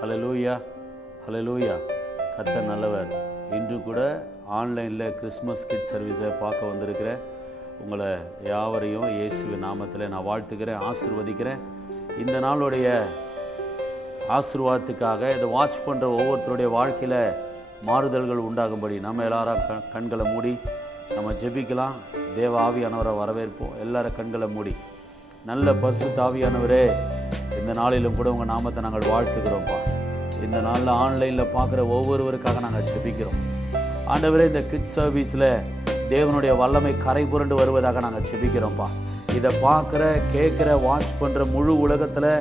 ஹல்லேலூயா, ஹல்லேலூயா. கர்த்தர் நல்லவர். இன்று கூட ஆன்லைனில் கிறிஸ்மஸ் கிட் சர்வீஸை பார்க்க வந்திருக்கிற உங்களை யாவரையும் இயேசுவின் நாமத்தில் நான் வாழ்த்துக்கிறேன், ஆசீர்வதிக்கிறேன். இந்த நாளுடைய ஆசீர்வாதத்துக்காக இதை வாட்ச் பண்ணுற ஒவ்வொருத்தருடைய வாழ்க்கையில் மாறுதல்கள் உண்டாகும்படி நம்ம எல்லாரும் கண்களை மூடி நம்ம ஜெபிக்கலாம். தேவ ஆவியானவரை வரவேற்போம். எல்லாரும் கண்களை மூடி. நல்ல பரிசுத்த ஆவியானவரே, இந்த நாளிலும் கூட உங்கள் நாமத்தை நாங்கள் வாழ்த்துக்கிறோம்ப்பா. இந்த நாளில் ஆன்லைனில் பார்க்குற ஒவ்வொருவருக்காக நாங்கள் ஜெபிக்கிறோம். ஆண்டவரே, இந்த கிட்ஸ் சர்வீஸில் தேவனுடைய வல்லமை கரை புரண்டு வருவதாக நாங்கள் ஜெபிக்கிறோம்ப்பா. இதை பார்க்குற, கேட்குற, வாட்ச் பண்ணுற முழு உலகத்தில்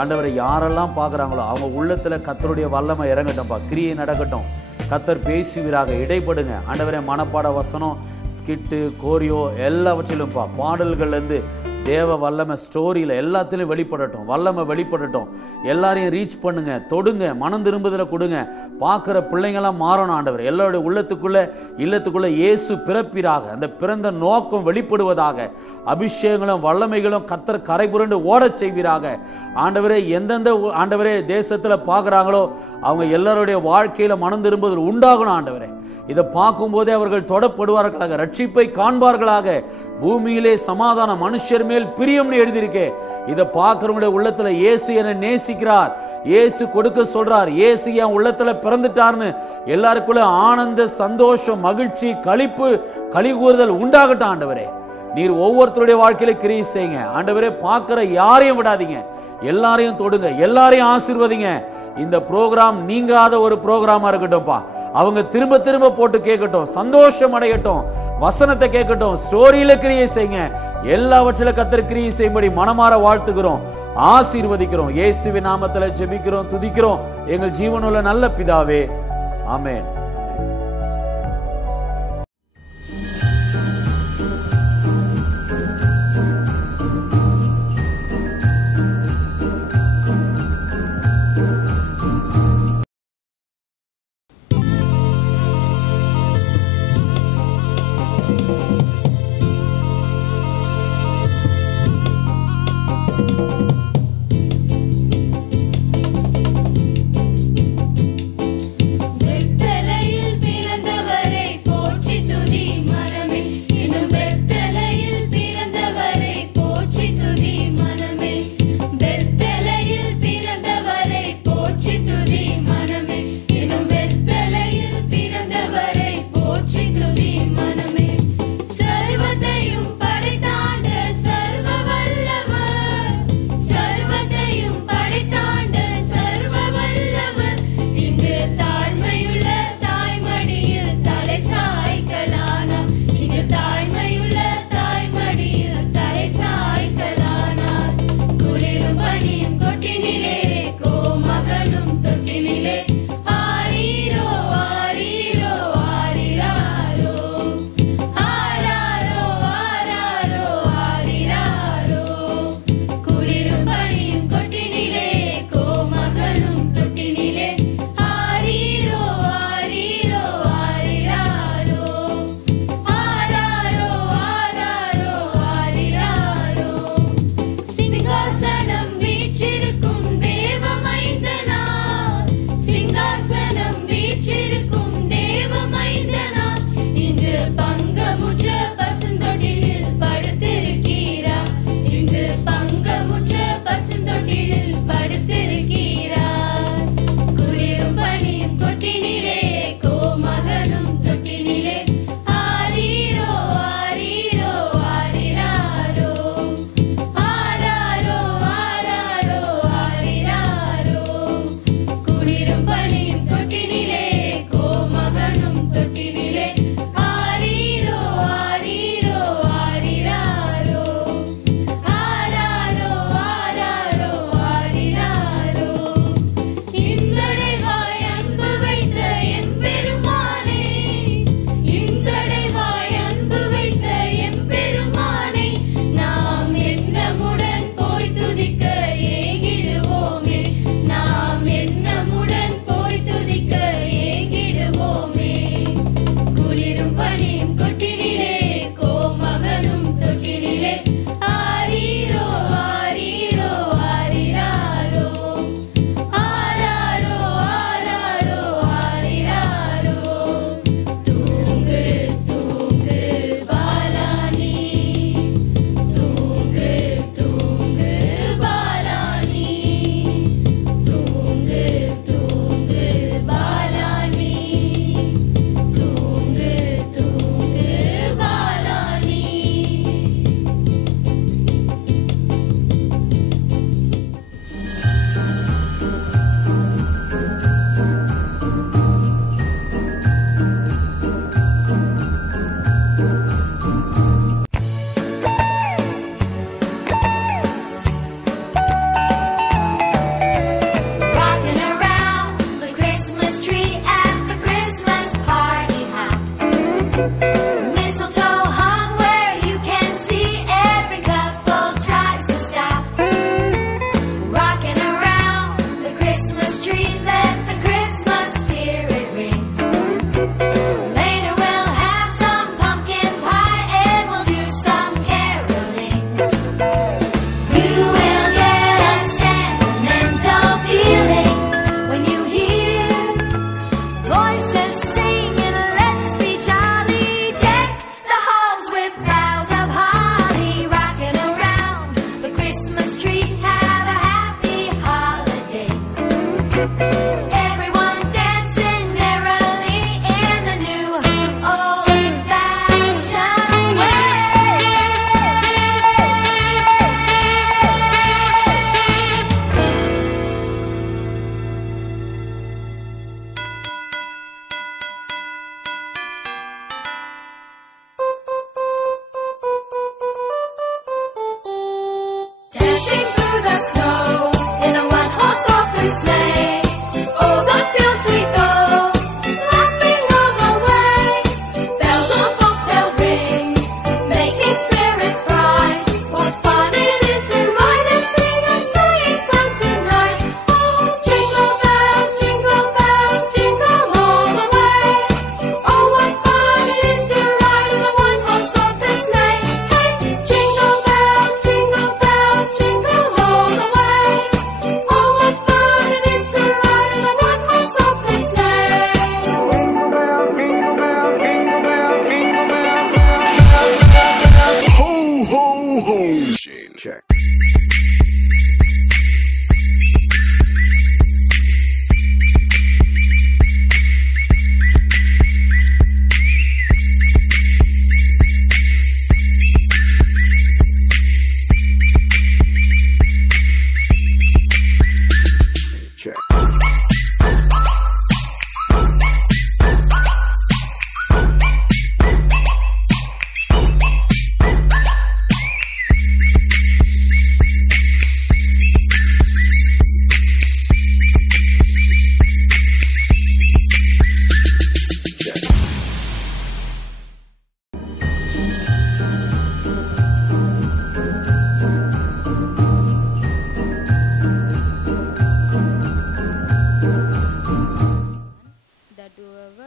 ஆண்டவரை யாரெல்லாம் பார்க்குறாங்களோ அவங்க உள்ளத்தில் கர்த்தருடைய வல்லமை இறங்கட்டும்ப்பா. கிரியை நடக்கட்டும். கர்த்தர் பேசுவீராக, இடைப்படுங்க ஆண்டவரே. மனப்பாட வசனம், ஸ்கிட்டு, கோரியோ எல்லாவற்றிலும்ப்பா, பாடல்கள்லேருந்து தேவ வல்லமை ஸ்டோரியில் எல்லாத்துலேயும் வெளிப்படட்டும். வல்லமை வெளிப்படட்டும். எல்லாரையும் ரீச் பண்ணுங்க, தொடுங்க, மனம் திரும்புதலை கொடுங்க. பார்க்குற பிள்ளைங்களாம் மாறணும் ஆண்டவர். எல்லாருடைய இல்லத்துக்குள்ளே இயேசு பிறப்பிறாக, அந்த பிறந்த நோக்கம் வெளிப்படுவதாக. அபிஷேகங்களும் வல்லமைகளும் கர்த்தர் கரை புரண்டு ஓடச் செய்வீராக ஆண்டவரே. எந்தெந்த ஆண்டவரே தேசத்தில் பார்க்குறாங்களோ அவங்க எல்லாருடைய வாழ்க்கையில் மனம் திரும்புதல் உண்டாகணும் ஆண்டவரே. இதை பார்க்கும்போதே அவர்கள் தொடப்படுவார்களாக, ரட்சிப்பை காண்பார்களாக. பூமியிலே சமாதானம், மனுஷர் மேல் பிரியம்னு எழுதியிருக்கே. இதை பார்க்குறவங்களுடைய உள்ளத்தில் இயேசு என்னை நேசிக்கிறார், இயேசு கொடுக்க சொல்றார், இயேசு என் உள்ளத்தில் பிறந்துட்டார்னு எல்லாருக்குள்ள ஆனந்த, சந்தோஷம், மகிழ்ச்சி, களிப்பு, கலிகூறுதல் உண்டாகட்டும் ஆண்டவரே. நீர் ஒவ்வொருத்தருடைய வாழ்க்கையில கிரியை செய்யுங்க ஆண்டவரே. பார்க்குற யாரையும் விடாதீங்க, எல்லாரையும் தொடுங்க, எல்லாரையும் ஆசீர்வதிங்க. இந்த ப்ரோக்ராம் நீங்காத ஒரு ப்ரோக்ராமா இருக்கட்டும்ப்பா. அவங்க திரும்ப திரும்ப போட்டு கேட்கட்டும், சந்தோஷம் அடையட்டும், வசனத்தை கேட்கட்டும், ஸ்டோரியில கிரியை செய்யுங்க. எல்லாவற்றில கர்த்தர் கிரியை செய்யும்படி மனமாற வாழ்த்துகிறோம், ஆசீர்வதிக்கிறோம். இயேசுவின் நாமத்தில் ஜெபிக்கிறோம், துதிக்கிறோம் எங்கள் ஜீவனுள்ள நல்ல பிதாவே, ஆமென். விடுதலை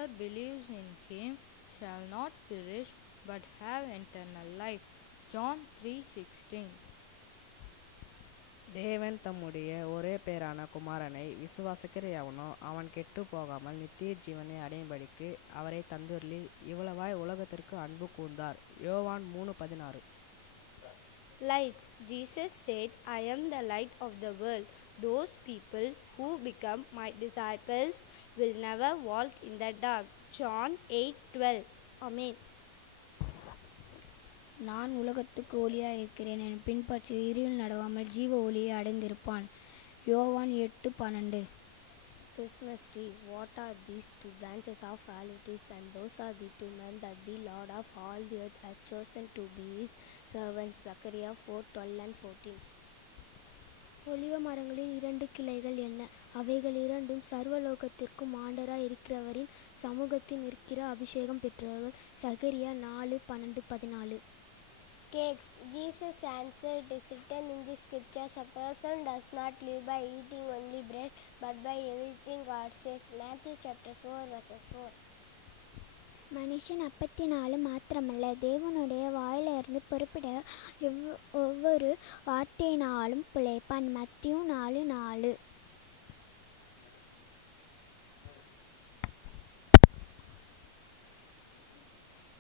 whoever believes in him shall not perish but have eternal life. John 3:16. தேவன் தம்முடைய ஒரே பேரான குமாரனை விசுவாசிக்கிற எவனோ அவன் கெட்டு போகாமல் நித்திய ஜீவனை அடையும்படிக்கு அவரை தந்துள்ளி இவ்வளவாய் உலகத்திற்கு அன்பு கூர்ந்தார். யோவான் 3:16. Lights. Jesus said, I am the light of the world. Those people who become my disciples will never walk in the dark. John 8:12. Amen. நான் உலகத்துக்கு ஒளியாக இருக்கிறேன், என் பின்பற்றி இருளில் நடவாமல் ஜீவ ஒளியை அடைந்திருப்பான். யோவான் 8:12. Christmas tree. What are these two branches of olive trees, and those are the two men that the Lord of all the earth has chosen to be his servants. Zechariah 4:12 and 14. ஒலிவ மரங்களின் 2 கிளைகள் என்ன? அவைகள் இரண்டும் சர்வலோகத்திற்கும் ஆண்டராய் இருக்கிறவரின் சமூகத்தில் நிற்கிற அபிஷேகம் பெற்றவர்கள். சகரியா 4:12-14. Cakes. Jesus answered, it is written in the scriptures, a person does not live by eating only bread, but by everything God says. Matthew chapter 4 verses 4. மனுஷன் அப்பத்தினாலும் மாத்திரமல்ல, தேவனுடைய வாயிலிருந்து புறப்பட ஒவ்வொரு வார்த்தையினாலும் பிழைப்பான். மத்தேயு 4:4.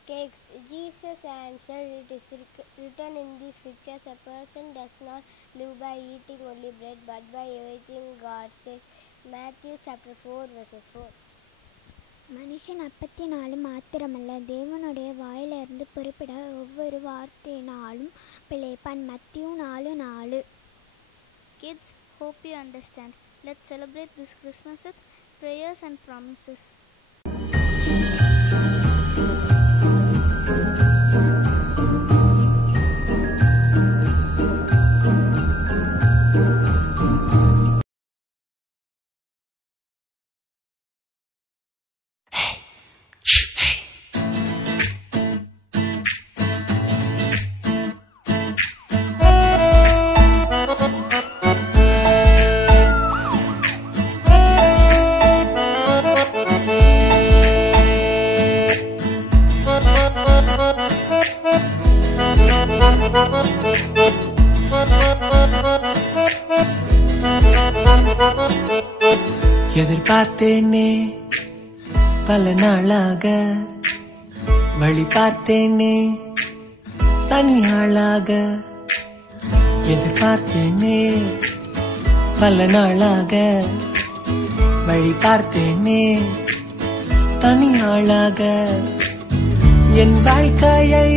Cakes. Jesus answered, it is written in the scriptures, a person does not live by eating only bread, but by everything God says. Matthew chapter 4 verses 4. மனுஷன் அப்பத்தினாலும் மாத்திரமல்ல, தேவனுடைய வாயிலிருந்து புறப்பட ஒவ்வொரு வார்த்தையினாலும் பிழைப்பான். மத்தேயு 4:4. Kids, hope you understand. Let's celebrate this Christmas with prayers and promises. எதிர்பார்த்தேனே பல நாளாக, வழி பார்த்தேனே தனியாளாக. எதிர்பார்த்தேனே பல நாளாக, வழி பார்த்தேனே தனியாளாக. என் வாழ்க்கையை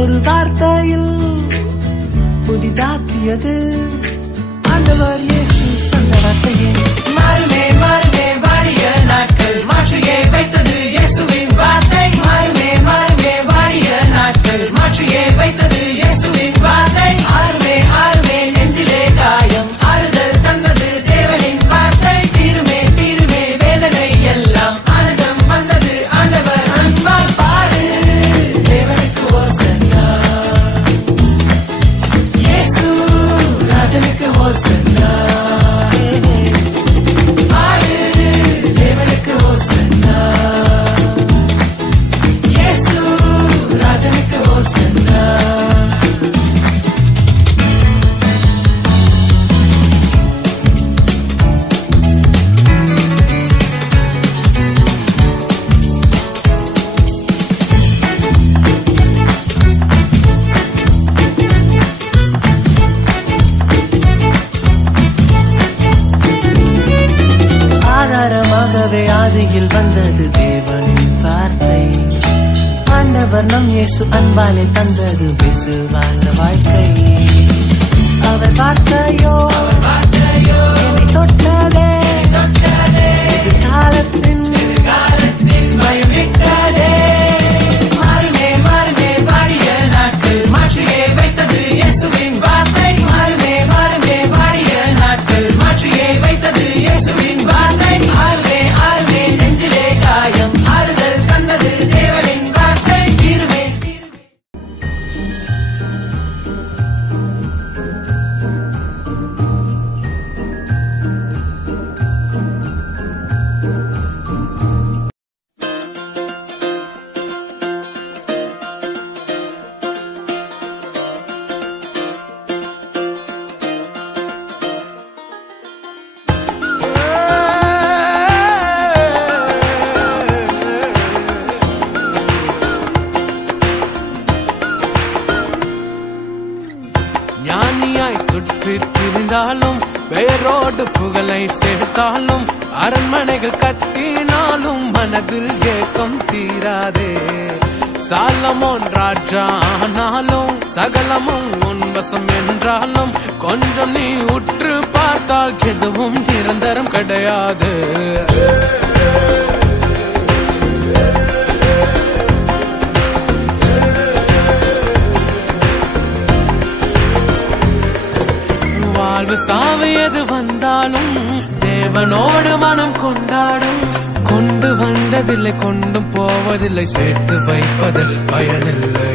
ஒரு வார்த்தையில் புதிதாக்கியது ஆண்டவர் இயேசு சொன்ன வார்த்தையே. மாறுமே மாறுமே வாடிய நாட்கள் மாற்றியே வைத்தது இயேசுவின் வார்த்தை. மாறுமே மாறுமே வாடிய நாட்கள் மாற்றியே வைத்தது இயேசுவின் வார்த்தை. ஆறுமே ஆறுமே நெஞ்சிலே காயம் ஆறுதல் தந்தது தேவனின் வார்த்தை. தீருமே தீருமே வேதனை எல்லாம் ஆனந்தம் வந்தது ஆண்டவர் அன்பால். பாடு தேவனுக்கு ஓசன்னா, இயேசு ராஜனுக்கு ஓசன்னா. பாடு தேவனுக்கு ஓசன்னா, இயேசு ராஜனுக்கு ஓசன்னா. ஆதாரமாகவே ஆதியில் வந்தது தேவனின் வார்த்தை. ஆண்டவர் நம் இயேசு அன்பாலே தந்தது விசுவாச வாழ்க்கை. அவர் வார்த்தையோ என்னை தொட்டதே, எதிர்காலத்தின் பயம் விட்டதே. மாறுமே மாறுமே வாடிய நாட்கள் மாற்றியே வைத்தது இயேசுவின் வார்த்தை. மாறுமே மாறுமே வாடிய நாட்கள் மாற்றியே வைத்தது இயேசுவின் வார்த்தை. ஆறுமே ஆறுமே நெஞ்சிலே காயம் ஆறுதல் தந்தது தேவனின் வார்த்தை. தீருமே தீருமே. பார்த்தாலும் அரண்மனைகள் கட்டினாலும் மனதில் ஏக்கம் தீராதே. சாலமோன் ராஜா ஆனாலும் சகலமும் உன்வசம் என்றாலும் கொஞ்சம் நீ உற்று பார்த்தால் எதுவும் நிரந்தரம் கிடையாது. வாழ்வு சாவு எது வந்தாலும் தேவனோடு மனம் கொண்டாடும். கொண்டு வந்ததில்லை கொண்டும் போவதில்லை, சேர்த்து வைப்பதில் பயனில்லை.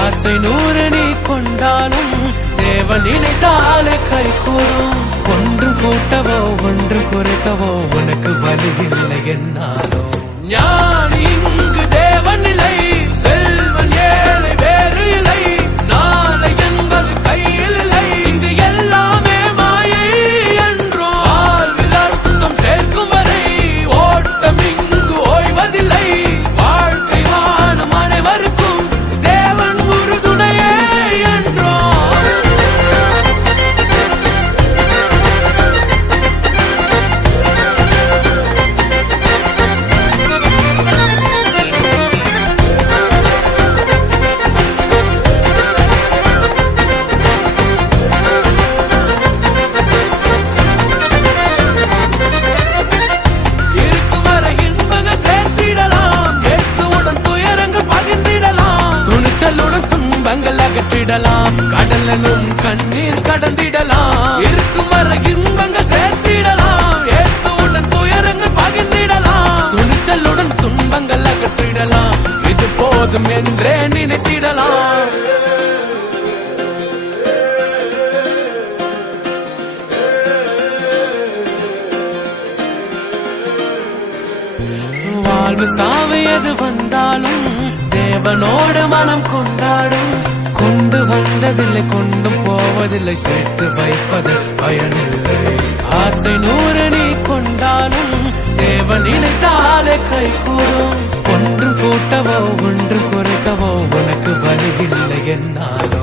ஆசை 100 நீ கொண்டாலும் தேவன் நினைத்தாலே கை கூடும். ஒன்று கூட்டவோ ஒன்று குறைக்கவோ உனக்கு வழி இல்லை என்னாலோ. ஞான் இங்கு தேவன் இல்லை, செல்வன் ஏழை வேறு இல்லை, நாளை என்பது கையில் இல்லை, இங்கு எல்லாமே மாயை என்றோ. வாழ்வில் அர்த்தம் சேர்க்கும் வரை ஓட்டம் இங்கு ஓய்வதில்லை. வாழ்க்கை வாழும் அனைவருக்கும் தேவன் உறுதுணையே என்றோ. துன்பங்கள் அகற்றிடலாம், கடலனும் கண்ணீர் கடந்திடலாம். இருக்கும் வரை இன்பங்கள் சேர்த்திடலாம், இயேசுவுடன் துயரங்கள் பகிர்ந்திடலாம். துணிச்சலுடன் துன்பங்கள் அகற்றிடலாம், இது போதும் என்றே நினைத்திடலாம். வாழ்வு சாவு எது வந்தாலும் தேவனோடு மனம் கொண்டாடும். கொண்டு வந்ததில்லை கொண்டும் போவதில்லை, சேர்த்து வைப்பது பயனில்லை. ஆசை 100 நீ கொண்டாலும் தேவன் நினைத்தாலே கை கூடும். ஒன்று கூட்டவோ ஒன்று குறைக்கவோ உனக்கு வழி இல்லை என்னாலோ.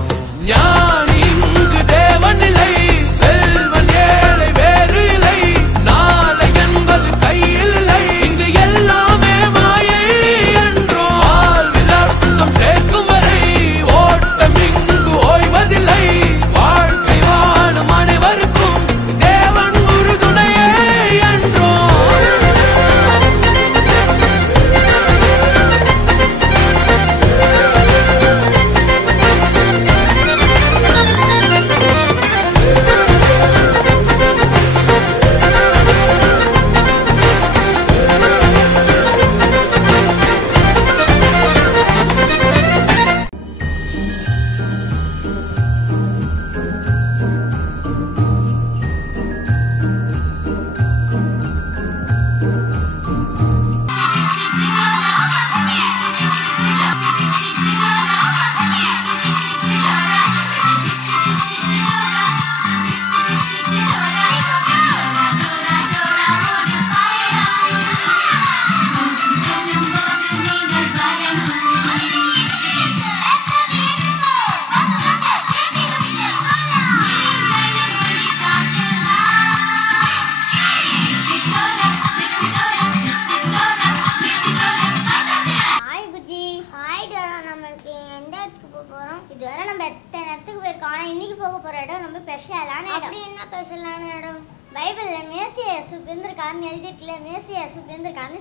ஞான் இங்கு தேவன் இல்லை, செல்வன் ஏழை வேறு இல்லை, நாளை என்பது கையில் இல்லை, இங்கு எல்லாமே மாயை என்றோ. வாழ்வில் அர்த்தம் சேர்க்கும் வரை ஓட்டம் இங்கு ஓய்வதில்லை. வாழ்க்கை வாழும் அனைவருக்கும் தேவன் உறுதுணையே என்றோ.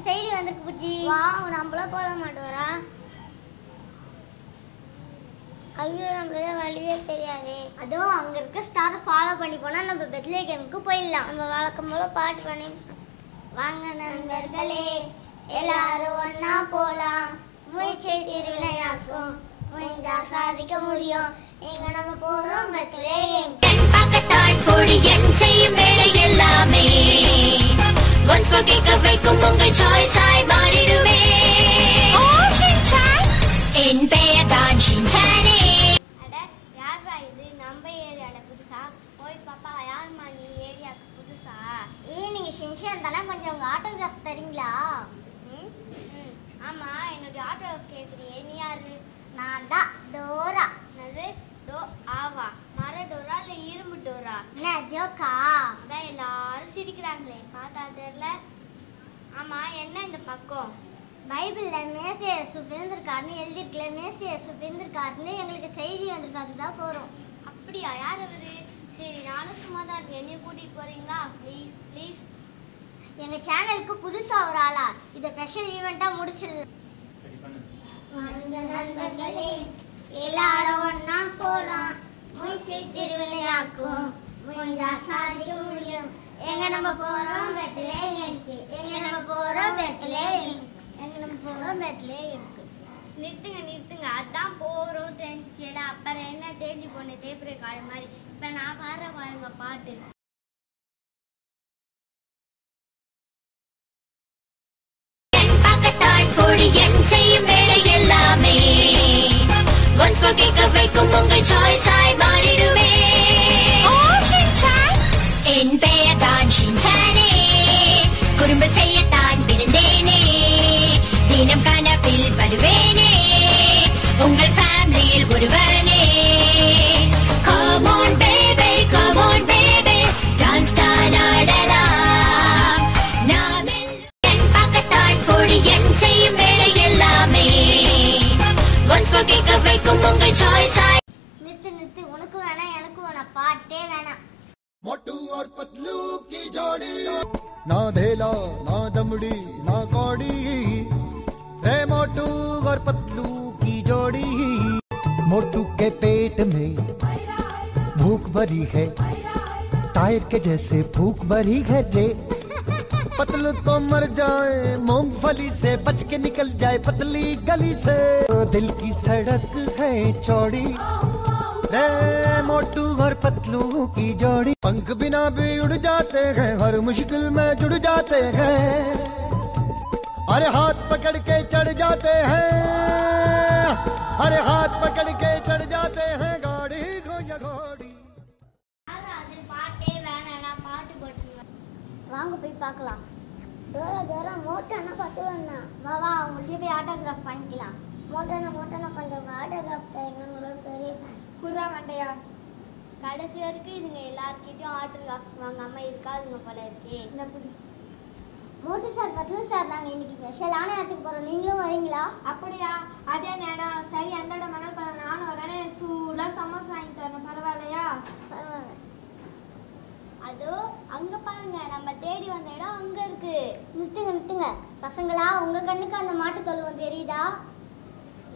செய்தி வந்திருக்கு புஜி. வாவ், நம்மள போக மாட்டோரா? ஐயோ, நம்மள வழியே தெரியாதே. அதோ அங்க இருக்க ஸ்டாரை ஃபாலோ பண்ணி போனா நம்ம பெத்லகேமுக்கு போயிடலாம். நம்ம வழக்கம் போல பாட்டு பண்ணி வாங்க நண்பர்களே, எல்லாரும் ஒன்னா போலாம், முயற்சியை திருவினையாக்கும், முயன்றா சாதிக்க முடியும். எங்க நம்ம போறோம் பெத்லகேம். பக்கத்தான் பொடியன் செய்யும் வேலை எல்லாமே once for கேட்க வைக்கும் உங்கள் சாய்ஸ் ஆய் மாறிடுவே. ஓ ஷின்சான், என் பெயர் தான் ஷின்சானே. அட யாரா இது? நம்ம ஏரியால புதுசா? ஓய் பாப்பா, யாருமா நீ ஏரியாக்கு புதுசா? நீங்க ஷின்சான் தானே, கொஞ்சம் உங்க ஆட்டோகிராஃப் தரீங்களா? ஆமா, என்னோட ஆட்டோகிராஃப் கேக்குறியே, நீ யாரு? நான் தான் டோரா. என்னது டோ ஆவா? மாற மர டோரா இல்ல இரும்பு டோரா? என்ன ஜோக்கா? அதான் எல்லாரும் சிரிக்கிறாங்களே, பார்த்தா தெரியல. ஆமா, என்ன இந்த பக்கம்? பைபிள்ல மேசியாசு பிறந்திருக்காருன்னு எழுதிருக்கல, மேசியாசு பிறந்திருக்காருன்னு எங்களுக்கு செய்தி வந்திருக்கு, அதுதான் போறோம். அப்படியா? யார் அவரு? சரி, நானும் சும்மா தான் இருக்கேன், என்னையும் கூட்டிட்டு போறீங்களா? Please please. எங்க சேனலுக்கு புதுசா ஒரு ஆளா? இதை ஸ்பெஷல் ஈவெண்டா முடிச்சிடலாம். நண்பர்களே, எல்லாரும் ஒன்னா போலாம், மூச்சை திருவிளையாக்கும், முடிஞ்சா சாதிக்க முடியும். எங்க நம்ம போறோம் பெத்லகேமுக்கு, எங்க நம்ம போறோம் பெத்லகேம், எங்க நம்ம போறோம் பெத்லகேமுக்கு. நிறுத்துங்க நிறுத்துங்க, அதான் போறோம் தெரிஞ்சிச்சேல, அப்புறம் என்ன தேஞ்சி போன தேய்பிற காடு மாதிரி. இப்ப நான் பாருங்க பாட்டு. என் செய்யும் வேலை எல்லாமே கேட்க வைக்கும் உங்கள் சாய்ஸாய் மாறிடுவே. என் பெயர் தான் ஷின்சானே, குறும்பு செய்யத்தான் பிறந்தேனே, தினம் கனவில் வருவேனே, உங்கள் ஃபேமிலியில் ஒருவனே. Come on baby, come on baby, dance தான் ஆடலாம். நாம் என் பக்கத்தான் கோழி என் செய்யும் வேலை எல்லாமே கேட்க வைக்கும் உங்கள் சாய்ஸாய். நிறுத்து நிறுத்து, உனக்கு வேணாம் எனக்கு வேணாம், பாட்டே வேணாம். मोटू और पतलू की जोड़ी, ना धेला ना दमड़ी ना कौड़ी, रे मोटू और पतलू की जोड़ी। मोटू के पेट में भूख भरी है, टायर के जैसे भूख भरी है जे। पतलू तो मर जाए मूंगफली से, बच के निकल जाए पतली गली से। दिल की सड़क है चौड़ी, रे मोटू और पतलू की जोड़ी। पंख बिना भी उड़ जाते हैं, हर मुश्किल में जुड़ जाते हैं, अरे हाथ पकड़ के चढ़ जाते हैं, अरे हाथ पकड़ के चढ़ जाते हैं गाड़ी को या घोड़ी। பாட்டே வேணாம், பாட்டு போட்டுங்க. வாங்க போய் பார்க்கலாம். டோரா மோட்டானா பத்துவண்ணா, வா வா அவங்கள்ட்ட போய் ஆட்டோகிராஃப் பண்ணிக்கலாம். மோட்டானா கொஞ்சம் ஆட்டோகிராஃப் தருங்க, பெரிய குர்ரா மண்டையா. கடைசி வரைக்கும் இதுங்க எல்லார்கிட்டையும் ஆட்டோகிராஃப் வாங்காம இருக்காதுங்க போல இருக்கே. மோட்டு சார், பத்லு சார், நாங்கள் இன்னைக்கு ஸ்பெஷலான இடத்துக்கு போகிறோம், நீங்களும் வரீங்களா? அப்படியா? அதே நேரம். சரி, அந்த இடம் மணல் பழம் நானும் வரேன், சூடாக சமோசா வாங்கி தரணும், பரவாயில்லையா? பரவாயில்ல. அதோ அங்கே பாருங்க, நம்ம தேடி வந்த இடம் அங்கே இருக்கு. நிறுத்துங்க பசங்களா, உங்கள் கண்ணுக்கு அந்த மாட்டு தொல்வம் தெரியுதா?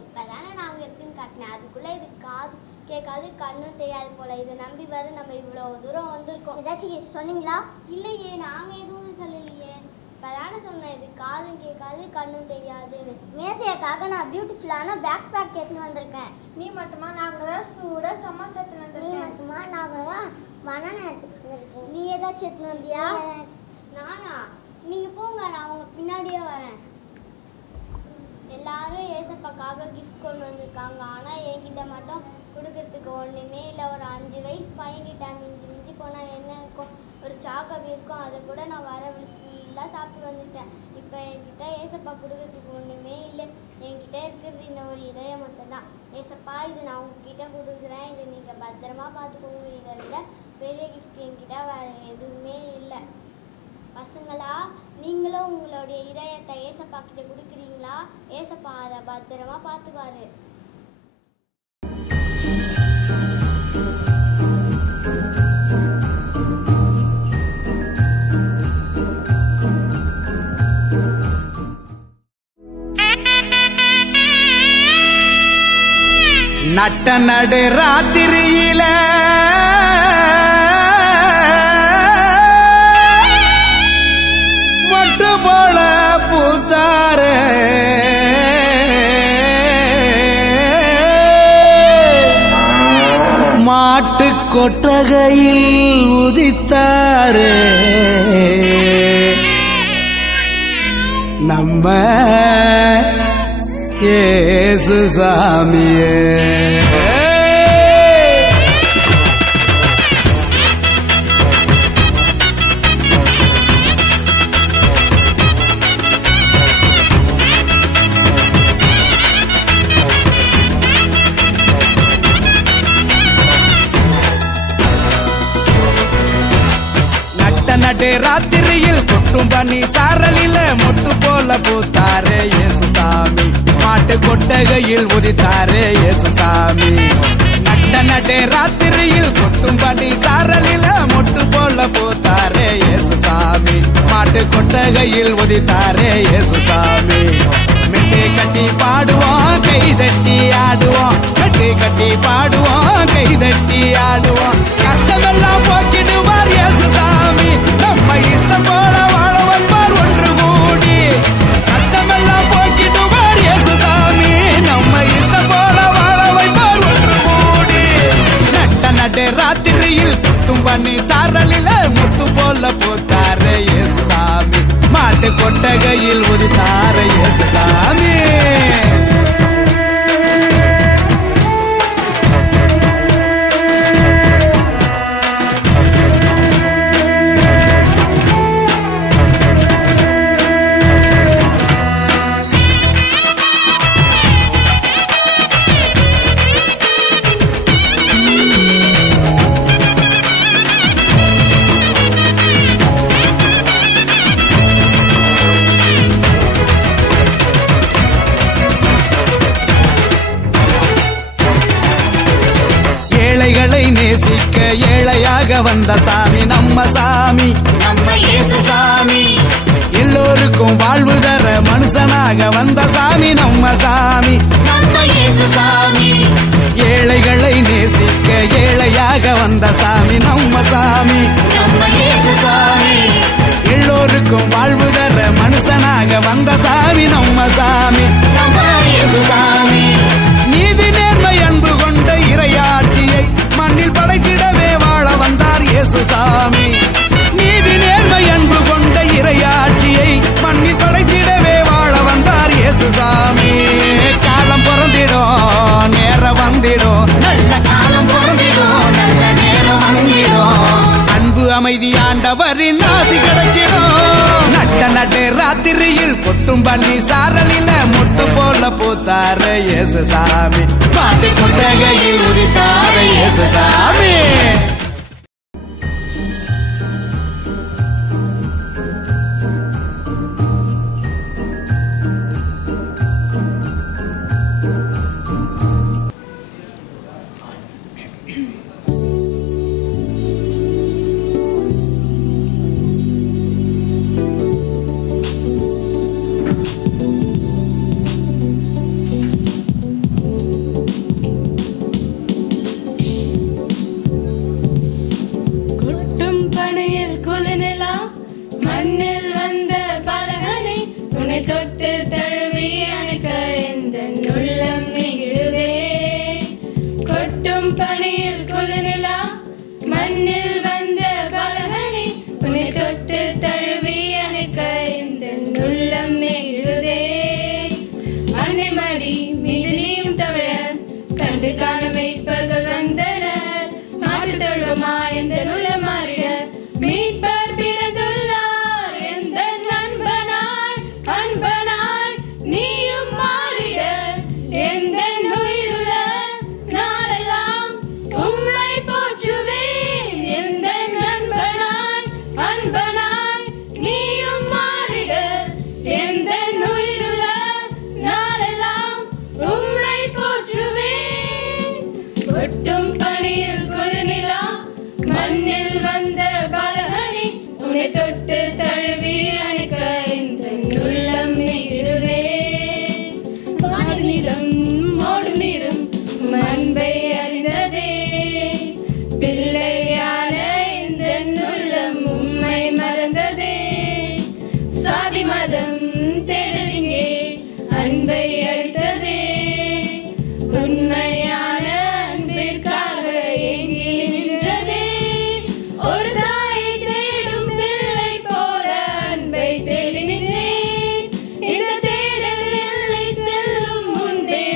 இப்போதானே நான் அங்கே இருக்குன்னு காட்டினேன், அதுக்குள்ளே இது காது கேட்காது கண்ணும் தெரியாது போல. இதை நம்பி வர நம்ம இவ்வளோ தூரம் வந்திருக்கோம். ஏதாச்சும் சொன்னீங்களா? இல்லையே, நாங்கள் எதுவும் சொல்லலையே. இப்போதானே சொன்னேன், இது காதும் கேட்காது கண்ணும் தெரியாதுன்னு. மேசையாக்காக நான் பியூட்டிஃபுல்லான பேக் பேக் எடுத்துன்னு வந்திருக்கேன். நீ மட்டுமா? நாங்கள் தான் சூடாக சமோசா எடுத்துன்னு வந்திருக்கேன். நீ மட்டுமா? நாங்கள் தான் பனானா எடுத்துட்டு வந்திருக்கேன். நீ ஏதாச்சும் எடுத்துன்னு வந்தியா? நானா? நீங்கள் போங்க, நான் அவங்க பின்னாடியே வரேன். எல்லாரும் ஏசப்பாக்காக கிஃப்ட் கொண்டு வந்திருக்காங்க, ஆனால் என்கிட்ட மட்டும் கொடுக்கறதுக்கு ஒன்றுமே இல்லை. ஒரு 5 வயசு பையன்கிட்ட மிஞ்சி போனால் என்ன இருக்கும், ஒரு சாக்கபி இருக்கும், அதை கூட நான் வர ஃபுல்லாக சாப்பிட்டு வந்துட்டேன். இப்போ என்கிட்ட ஏசப்பா கொடுக்கறதுக்கு ஒன்றுமே இல்லை. என்கிட்ட இருக்கிறது இந்த ஒரு இதயம் மட்டும்தான். ஏசப்பா, இது நான் உங்ககிட்ட கொடுக்குறேன், இது நீங்கள் பத்திரமா பார்த்துக்கோங்க. இதை விட பெரிய கிஃப்ட் என்கிட்ட வேறு எதுவுமே இல்லை. பசங்களா, நீங்களும் உங்களுடைய இதயத்தை ஏசப்பா கிட்ட கொடுக்குறீங்களா? ஏசப்பா அதை பத்திரமா பார்த்துப்பாரு. நட்ட நடு ராத்திரியில மொட்டு போல பூத்தாரே, மாட்டு கொட்டகையில் உதித்தாரே, நம்ம இயேசு சாமியே. நடு ராத்திரியில் கொட்டும் பனி சாரலில மொட்டு போல பூத்தாரே இயேசு சாமி மாட்டு கொட்டகையில் உதித்தாரே இயேசு சாமி நடு ராத்திரியில் கொட்டும் பனி சாரலில மொட்டு போல பூத்தாரே இயேசு சாமி மாட்டு கொட்டகையில் உதித்தாரே இயேசு சாமி மெட்டி கட்டி பாடுவோம் கைதட்டி ஆடுவோம் மெட்டி கட்டி பாடுவோம் கைதட்டி ஆடுவோம் கஷ்டமெல்லாம் போக்கிடுவார் இயேசு சாமி நம்ம இஷ்டம் போல வாழ வைப்பார் ஒன்று கூடி கஷ்டமெல்லாம் போக்கிடுவார் இயேசு சாமி நம்ம இஷ்டம் போல வாழ வைப்பார் ஒன்று கூடி நடு ராத்திரியில் கொட்டும் பண்ணி சாரலில முட்டு போல போத்தாரே இயேசு சாமி மாட்டு கொட்டகையில் உதித்தாரே இயேசு சாமி நேசிக்க ஏழையாக வந்த சாமி நம்ம சாமி நம்ம இயேசு சாமி எல்லோருக்கும் வாழ்வு தர மனுஷனாக வந்த சாமி நம்ம சாமி நம்ம இயேசு சாமி ஏழைகளை நேசிக்க ஏழையாக வந்த சாமி நம்ம சாமி நம்ம இயேசு சாமி எல்லோருக்கும் வாழ்வு தர மனுஷனாக வந்த சாமி நம்ம சாமி நம்ம இயேசு சாமி நீதி நேர்மை அன்பு கொண்ட இறையாட்சியை மண்ணில் படைத்திடவே வாழ வந்தார் இயேசு சாமி நீதி நேர்மை அன்பு கொண்ட இறையாட்சியை மண்ணில் படைத்திடவே வாழ வந்தார் இயேசு சாமி காலம் பிறந்திடும் நேரம் வந்திடும் நல்ல காலம் பிறந்திடும் நல்ல நேரம் வந்திடும் அன்பு அமைதி ஆண்டவரின் ஆசி கிடைச்சிடும் நடு ராத்திரியில் கொட்டும் பண்ணி சாரலில முட்டு போல பூத்தார இயேசு சாமி மாட்டு கொட்டகையில் உதித்தார இயேசு சாமி முன்பே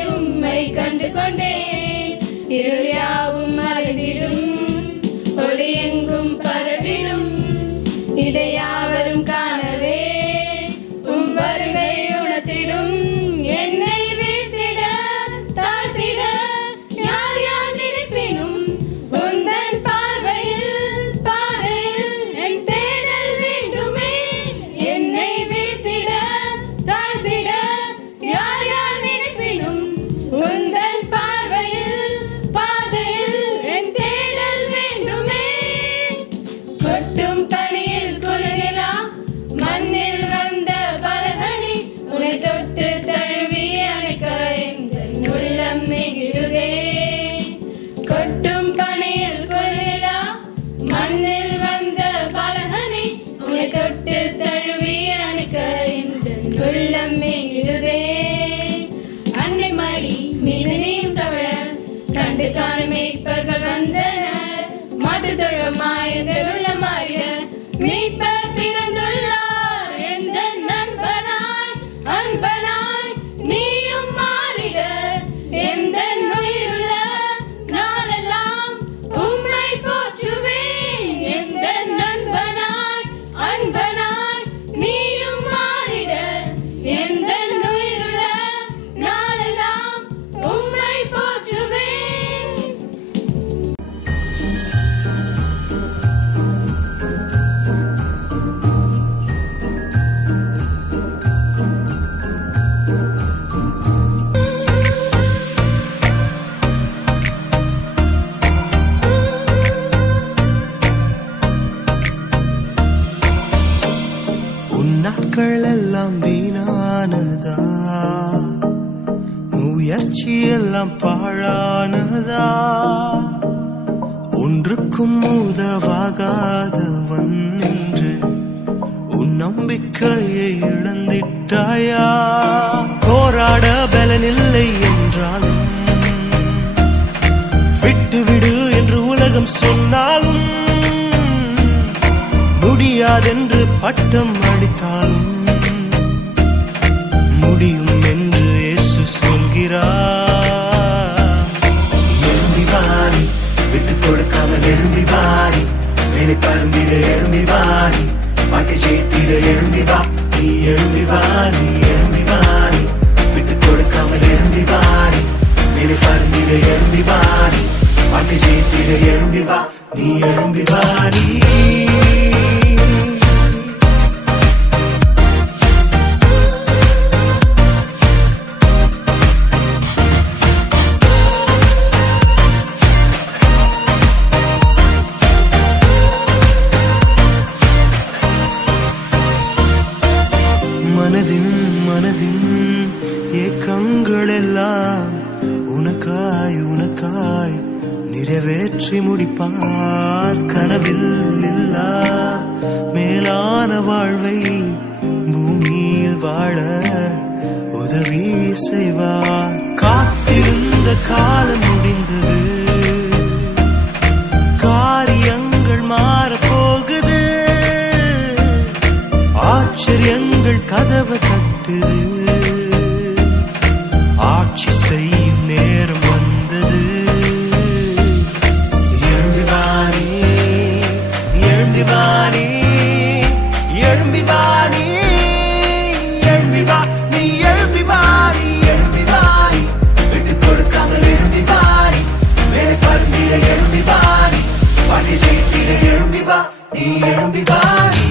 முயற்சி எல்லாம் பாழானதா? ஒன்றுக்கும் உதவாகாதவன் என்று உன் நம்பிக்கையை இழந்திட்டாயா? போராட பலனில்லை என்றாலும் விட்டுவிடு என்று உலகம் சொன்னாலும் முடியாதென்று பட்டம் அடித்தாலும் முடியும் என்று இயேசு சொல்கிறார். எழும்பி வாரி, விட்டுக் கொடுக்காமல் எழும்பி வாரி, மேலே பறந்திட எழும்பி வாரி, பாட்டை ஜெயித்திட எழும்பி வா. நீ எழும்பி வா, நீ எழும்பி வாரி, விட்டுக் கொடுக்காமல் எழும்பி வாரி, மேலே பறந்திட எழும்பி வாரி, பாட்டை ஜெயித்திட எழும்பி வா. நீ எழும்பி வாரி. மனதின் ஏக்கங்கள் எல்லாம் உனக்காய் உனக்காய் நிறைவேற்றி முடிப்பார். கனவில் இல்லா மேலான வாழ்வை பூமியில் வாழ உதவி செய்வார். காத்திருந்த காலம் முடிந்தது, காரியங்கள் மாறப்போகுது, ஆச்சரியங்கள் கதவை தட்டுது, ஆட்சி செய்யும் நேரம் வந்தது. எழும்பி வாரி, எழும்பி வாரி, எழும்பி வாரி, எழும்பி வா. நீ எழும்பி வாரி, எழும்பி வாரி, விட்டுக் கொடுக்காமல் எழும்பி வாரி, மேலே பறந்திட எழும்பி வாரி, பாட்டி ஜெயித்திட எழும்பி வா. நீ எழும்பி வாரி.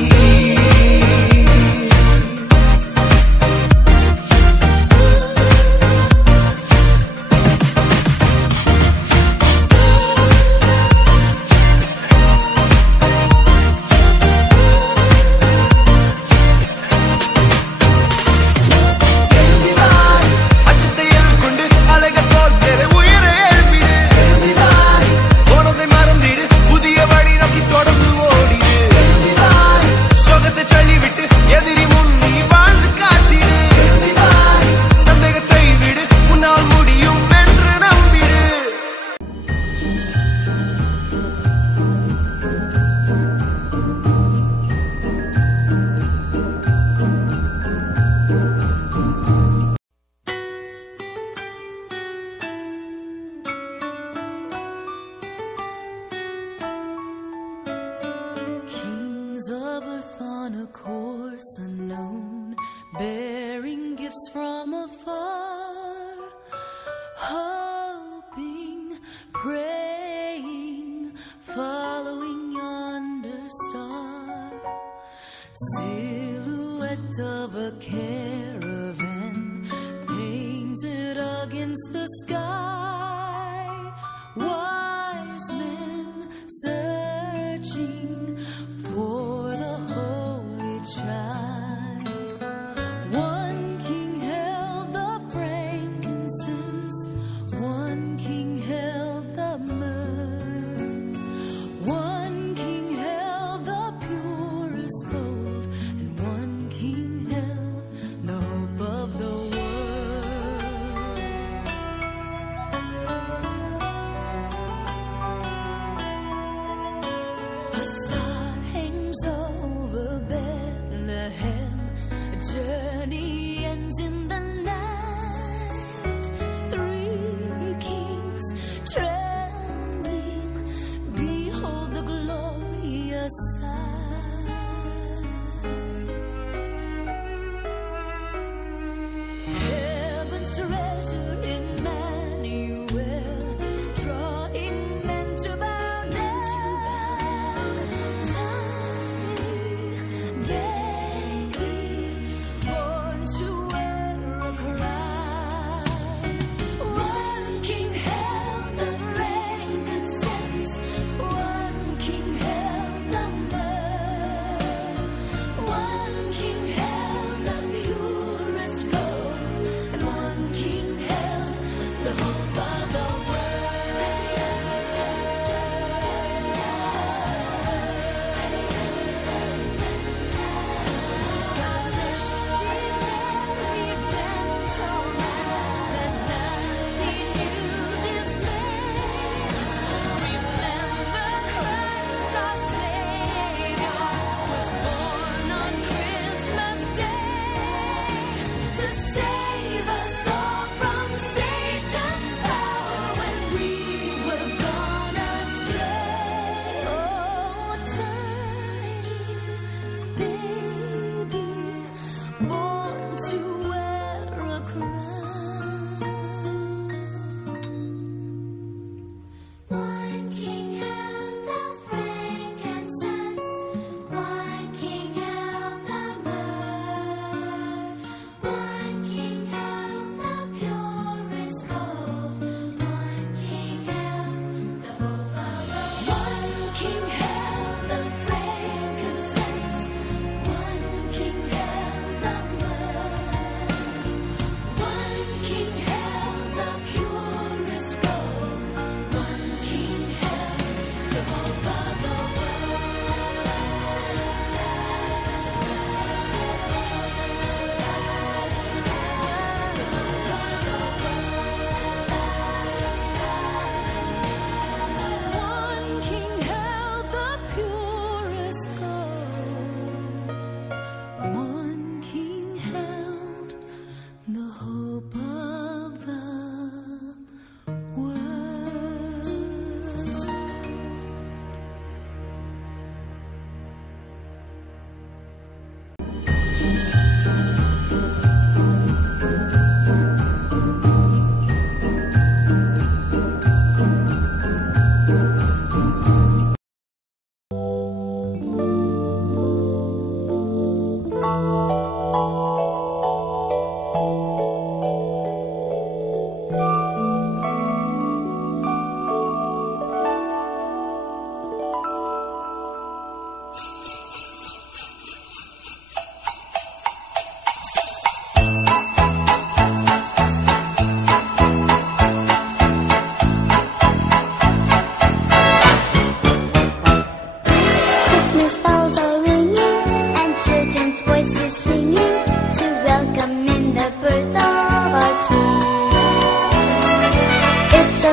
Silhouette of a caravan painted against the sky. Wise men searching for the holy child. One king held the frankincense, one king held the myrrh, one king held the purest gold, and one king held the hope of the world. A star hangs over Bethlehem, a journey ends in the night. Three kings trembling, behold the glorious sight. Heaven's treasure, Emmanuel, drawing men to bow down. Tiny baby, born to wear a crown. One king held the frankincense, one king held the myrrh, one king held the purest gold, and one king held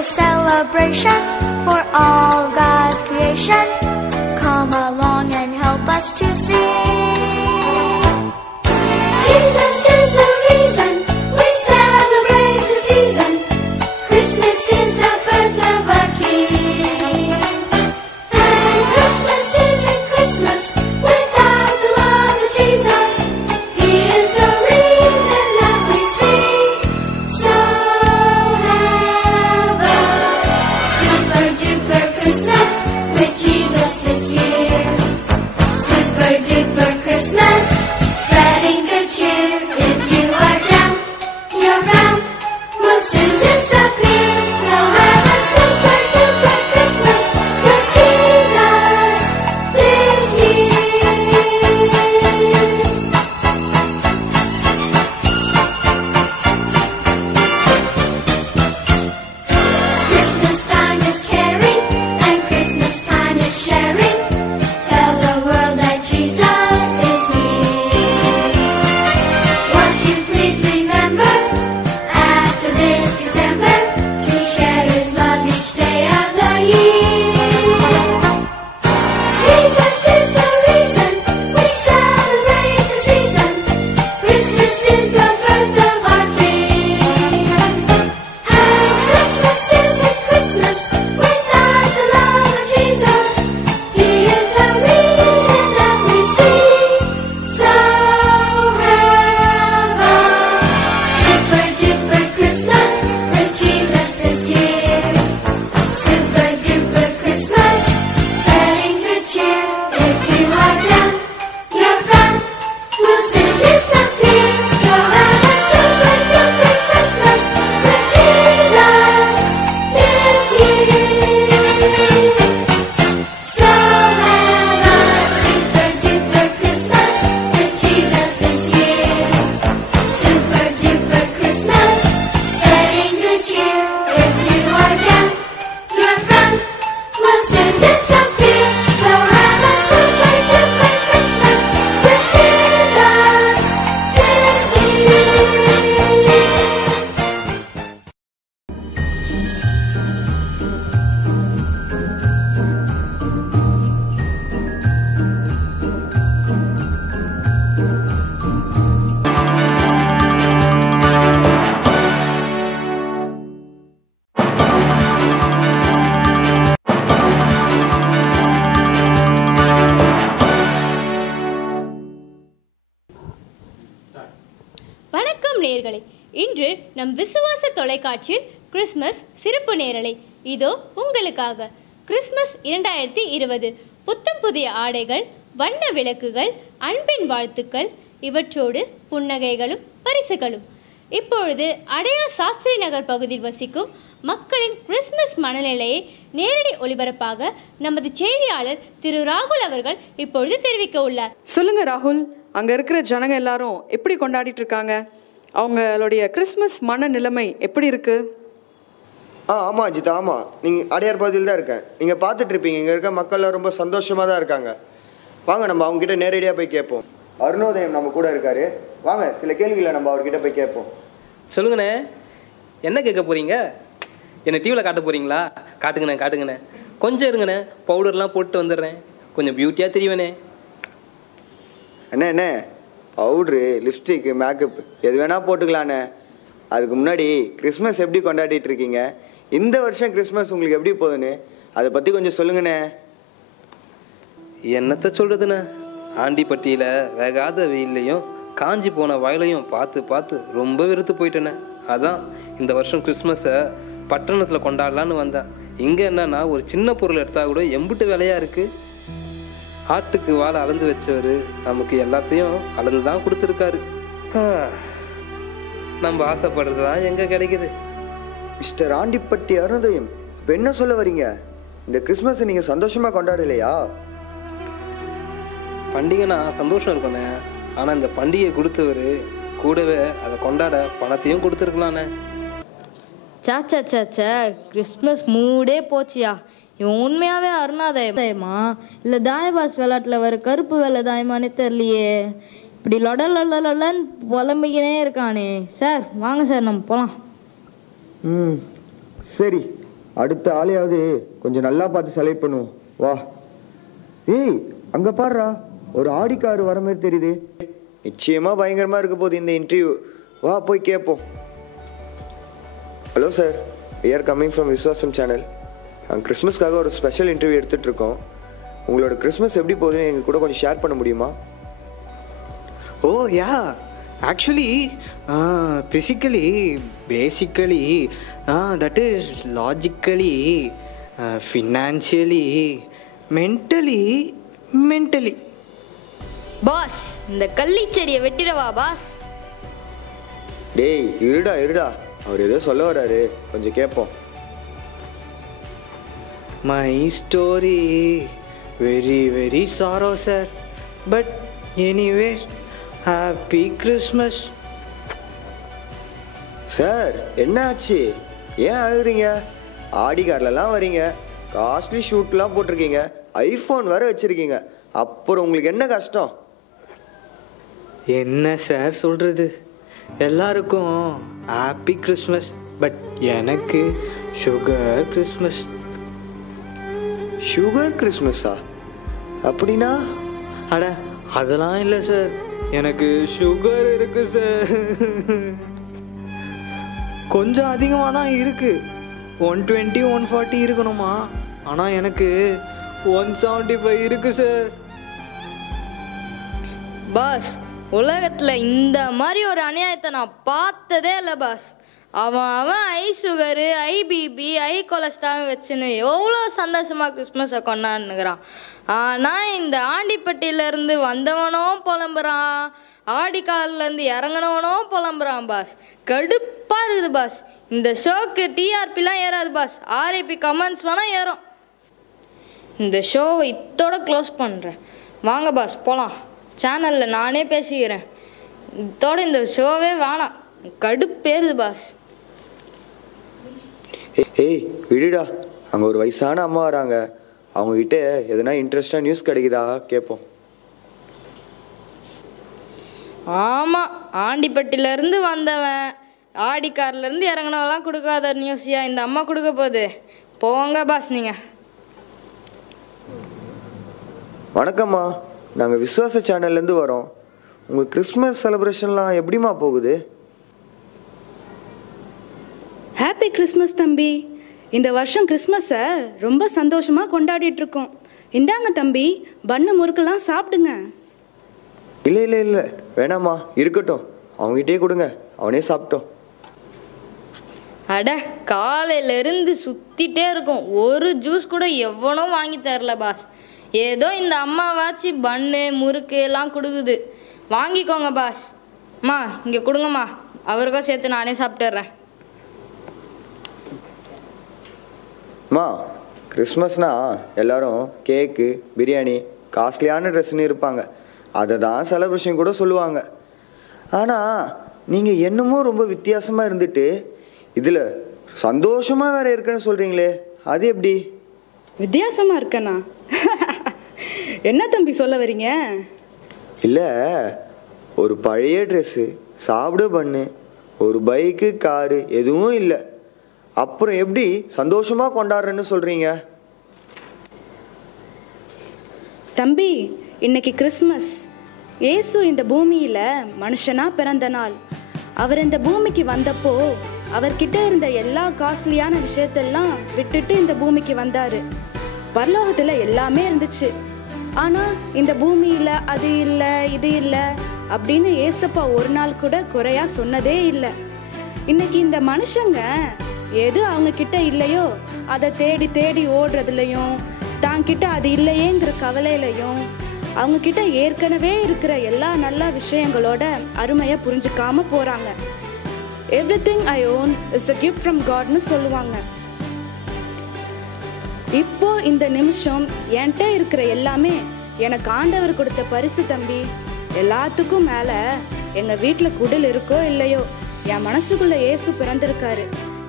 a celebration for all God's creation. Come along and help us to sing. Jesus is the reason we celebrate the season. Christmas is the birth of our King. And Christmas isn't Christmas without the love of Jesus. He is the reason that we sing. So have a super duper Christmas with Jesus this year. Super duper Christmas, spreading good cheer. If you are down, your frown will soon disappear. So have a super duper Christmas with Jesus this year. Christmas time is caring and Christmas time is sharing. Tell the world that Jesus is here. Won't you please remember, after this December, to share His love each day of the year. Jesus is the reason we celebrate the season. Christmas is the birth of our King. And Christmas isn't Christmas without the love of Jesus. He is the reason that we sing. So have a super duper Christmas with Jesus this year. Super duper Christmas, spreading good cheer. If you are down, your frown will soon disappear. So have a super duper Christmas with Jesus this year. So have a super duper Christmas with Jesus this year. Super duper Christmas, spreading good cheer. If you are down, your frown will soon disappear. So have a super duper Christmas with Jesus this year. வணக்கம் நேயர்களே, இன்று நம் விசுவாச தொலைக்காட்சியில் Christmas சிறப்பு நேரலை இதோ உங்களுக்காக. கிறிஸ்மஸ் 2020 புத்தம் புதிய ஆடைகள், வண்ண விளக்குகள், அன்பின் வாழ்த்துக்கள், இவற்றோடு புன்னகைகளும் பரிசுகளும். இப்பொழுது அடையார் சாஸ்திரி நகர் பகுதியில் வசிக்கும் மக்களின் கிறிஸ்மஸ் மனநிலையை நேரடி ஒளிபரப்பாக நமது செய்தியாளர் திரு ராகுல் அவர்கள் இப்பொழுது தெரிவிக்க உள்ளார். சொல்லுங்க ராகுல், அங்கே இருக்கிற ஜனங்க எல்லாரும் எப்படி கொண்டாடிட்டு இருக்காங்க? அவங்களுடைய கிறிஸ்மஸ் மன நிலைமை எப்படி இருக்கு? ஆமாம் அஜிதா, ஆமாம். நீங்கள் அடையார் பகுதியில் தான் இருக்கேன். நீங்கள் பார்த்துட்டு இருப்பீங்க, இங்கே இருக்க மக்கள்லாம் ரொம்ப சந்தோஷமாக தான் இருக்காங்க. வாங்க நம்ம அவங்ககிட்ட நேரடியாக போய் கேட்போம். அருணோதயம் நம்ம கூட இருக்காரு. வாங்க சில கேள்விகளை நம்ம அவர்கிட்ட போய் கேட்போம். சொல்லுங்கண்ணே, என்ன கேட்க போகிறீங்க? என்னை டிவியில் காட்ட போகிறீங்களா? காட்டுங்கண்ணே காட்டுங்கண்ணே. கொஞ்சம் இருங்கண்ணே, பவுடர்லாம் போட்டு வந்துடுறேன். கொஞ்சம் பியூட்டியாக தெரியுவேண்ணே. என்ன பவுட்ரு, லிப்ஸ்டிக்கு, மேக்கப் எது வேணால் போட்டுக்கலாண்ணே. அதுக்கு முன்னாடி கிறிஸ்மஸ் எப்படி கொண்டாடிட்டு இருக்கீங்க? இந்த வருஷம் கிறிஸ்மஸ் உங்களுக்கு எப்படி போகுதுன்னு அதை பற்றி கொஞ்சம் சொல்லுங்கண்ணே. என்னத்தை சொல்கிறதுண்ணே, ஆண்டிப்பட்டியில் வேகாத வெயிலையும் காஞ்சி போன வயலையும் பார்த்து பார்த்து ரொம்ப வெறுத்து போயிட்டேண்ணே. அதான் இந்த வருஷம் கிறிஸ்மஸை பட்டணத்தில் கொண்டாடலான்னு வந்தேன். இங்கே என்னன்னா ஒரு சின்ன பொருள் எடுத்தால் கூட எம்பிட்டு விலையாக இருக்குது. ஆட்டுக்கு வாழை அளந்து வச்சவர் நமக்கு எல்லாத்தையும் அளந்து தான் கொடுத்துருக்காரு. நம்ம ஆசைப்படுறது தான் எங்கே கிடைக்குது? மிஸ்டர் ஆண்டிப்பட்டி அருணோதயம், இப்போ என்ன சொல்ல வரீங்க? இந்த கிறிஸ்மஸை நீங்கள் சந்தோஷமாக கொண்டாடலையா? பண்டிகைனா சந்தோஷம் இருக்குண்ணே, ஆனால் இந்த பண்டிகை கொடுத்தவர் கூடவே அதை கொண்டாட பணத்தையும் கொடுத்துருக்கலாண்ணே. சாச்சா சாச்சா, கிறிஸ்மஸ் மூடே போச்சியா. இவன் உண்மையாகவே அருணாதயமா இல்லை தாயபாஸ் விளையாட்டில் வர கருப்பு வெள்ளை தாயமானே தெரியலையே. இப்படி லொடலன்னு புலம்பிக்கினே இருக்கானே. சார் வாங்க சார் நம்ம போகலாம். சரி அடுத்த ஆளையாவது கொஞ்சம் நல்லா பார்த்து செலக்ட் பண்ணுவோம். வா. ஏய், அங்கே பாடுறா, ஒரு ஆடி கார் வர மாதிரி தெரியுது. நிச்சயமாக பயங்கரமாக இருக்க போகுது இந்த இன்டர்வியூ. வா போய் கேட்போம். Hello sir, we are coming from Viswasam channel. நாங்கள் கிறிஸ்மஸ்க்காக ஒரு ஸ்பெஷல் இன்டர்வியூ எடுத்துகிட்ருக்கோம். உங்களோட கிறிஸ்மஸ் எப்படி போகுதுன்னு எங்கள் கூட கொஞ்சம் ஷேர் பண்ண முடியுமா? Oh yeah, actually physically basically that is logically financially mentally. Boss, இந்த கள்ளி செடியை வெட்டிடவா பாஸ்? டேய் இருடா, அவர் ஏதோ சொல்ல வராரு, கொஞ்சம் கேட்போம். My story very sorrow sir, but anyway happy Christmas. Sir என்ன ஆச்சு? ஏன் அழுகுறீங்க? ஆடி கார்லலாம் வரீங்க, காஸ்ட்லி ஷூட்லாம் போட்டிருக்கீங்க, ஐஃபோன் வேற வச்சுருக்கீங்க, அப்புறம் உங்களுக்கு என்ன கஷ்டம்? என்ன சார் சொல்கிறது, எல்லாருக்கும் ஹாப்பி கிறிஸ்மஸ், பட் எனக்கு சுகர் கிறிஸ்மஸ். சுகர் கிறிஸ்மஸா? அப்படின்னா? அட அதெல்லாம் இல்லை சார், எனக்கு சுகர் இருக்கு சார். கொஞ்சம் அதிகமாக தான் இருக்கு, 120 140 இருக்கணுமா, ஆனால் எனக்கு 175 இருக்கு சார். பாஸ், உலகத்தில் இந்த மாதிரி ஒரு அநியாயத்தை நான் பார்த்ததே இல்லை பாஸ். அவன் ஐ சுகரு, ஐ பிபி, ஐ கொலஸ்ட்ரால் வச்சுன்னு எவ்வளோ சந்தோஷமாக கிறிஸ்மஸை கொண்டாடுனுக்கிறான். ஆனால் இந்த ஆண்டிப்பட்டியிலேருந்து வந்தவனோ புலம்புறான், ஆடிக்கார்லேருந்து இறங்கினவனோ புலம்புறான் பாஸ். கடுப்பாக இருக்குது பாஸ். இந்த ஷோக்கு டிஆர்பிலாம் ஏறாது பாஸ், ஆர்ஐபி கமெண்ட்ஸ் வேணால் ஏறும். இந்த ஷோவை இத்தோட க்ளோஸ் பண்ணுறேன். வாங்க பாஸ் போகலாம், சேனலில் நானே பேசிக்கிறேன். இதோட இந்த ஷோவே வேணாம், கடுப்பேறுது பாஸ். ஏய் விடுடா, அங்கே ஒரு வயசான அம்மா வராங்க, அவங்ககிட்ட எதனா இன்ட்ரெஸ்டாக நியூஸ் கிடைக்குதா கேட்போம். ஆமாம், ஆண்டிப்பட்டியிலேருந்து வந்தவன், ஆடிக்கார்லேருந்து இறங்கினவெல்லாம் கொடுக்காத நியூஸியா இந்த அம்மா கொடுக்க போகுது. போங்க பாஸ் நீங்கள். வணக்கம்மா, நாங்கள் விஸ்வாச சேனல்லேருந்து வரோம். உங்கள் கிறிஸ்மஸ் செலிப்ரேஷன்லாம் எப்படிம்மா போகுது? ஹாப்பி கிறிஸ்மஸ் தம்பி. இந்த வருஷம் கிறிஸ்மஸை ரொம்ப சந்தோஷமாக கொண்டாடிட்டு இருக்கோம். இந்தாங்க தம்பி, பண்ணு முறுக்கெல்லாம் சாப்பிடுங்க. இல்லை வேணாம்மா, இருக்கட்டும், அவங்ககிட்டே கொடுங்க, அவனே சாப்பிட்டோம். அட, காலையிலேருந்து சுற்றிட்டே இருக்கும், ஒரு ஜூஸ் கூட எவனும் வாங்கி தரல பாஸ். ஏதோ இந்த அம்மாவாச்சு பன்னு முறுக்கு எல்லாம் கொடுக்குது, வாங்கிக்கோங்க பாஸ். அம்மா இங்கே கொடுங்கம்மா, அவருக்கும் சேர்த்து நானே சாப்பிட்டுறேன். அம்மா, கிறிஸ்மஸ்னா எல்லாரும் கேக்கு, பிரியாணி, காஸ்ட்லியான ட்ரெஸ்ஸுன்னு இருப்பாங்க, அதை தான் செலிப்ரேஷன் கூட சொல்லுவாங்க. ஆனால் நீங்கள் என்னமோ ரொம்ப வித்தியாசமாக இருந்துட்டு இதில் சந்தோஷமாக வேறு இருக்குன்னு சொல்கிறீங்களே, அது எப்படி? வித்தியாசமாக இருக்கண்ணா? என்ன தம்பி சொல்ல வரீங்க? இல்லை, ஒரு பழைய ட்ரெஸ்ஸு, சாப்பிட பண்ணு, ஒரு பைக்கு, காரு எதுவும் இல்லை, அப்புறம் எப்படி சந்தோஷமாக கொண்டாடுறேன்னு சொல்கிறீங்க? தம்பி, இன்னைக்கு கிறிஸ்மஸ். இயேசு இந்த பூமியில் மனுஷனாக பிறந்த நாள். அவர் இந்த பூமிக்கு வந்தப்போ அவர்கிட்ட இருந்த எல்லா காஸ்ட்லியான விஷயத்தெல்லாம் விட்டுட்டு இந்த பூமிக்கு வந்தார். பரலோகத்தில் எல்லாமே இருந்துச்சு, ஆனால் இந்த பூமியில் அது இல்லை இது இல்லை அப்படின்னு ஏசப்பா ஒரு நாள் கூட குறையா சொன்னதே இல்லை. இன்னைக்கு இந்த மனுஷங்க எது அவங்க கிட்ட இல்லையோ அதை தேடி தேடி ஓடுறதுலையும், தாங்கிட்ட அது இல்லையேங்கிற கவலையிலையும், அவங்க கிட்ட ஏற்கனவே இருக்கிற எல்லா நல்ல விஷயங்களோட அருமையை புரிஞ்சுக்காம போறாங்க. Everything I own is a gift from Godன்னு சொல்லுவாங்க. இப்போ இந்த நிமிஷம் என்கிட்ட இருக்கிற எல்லாமே எனக்கு ஆண்டவர் கொடுத்த பரிசு தம்பி. எல்லாத்துக்கும் மேல எங்க வீட்டில் குடில் இருக்கோ இல்லையோ, என் மனசுக்குள்ள இயேசு பிறந்திருக்காரு.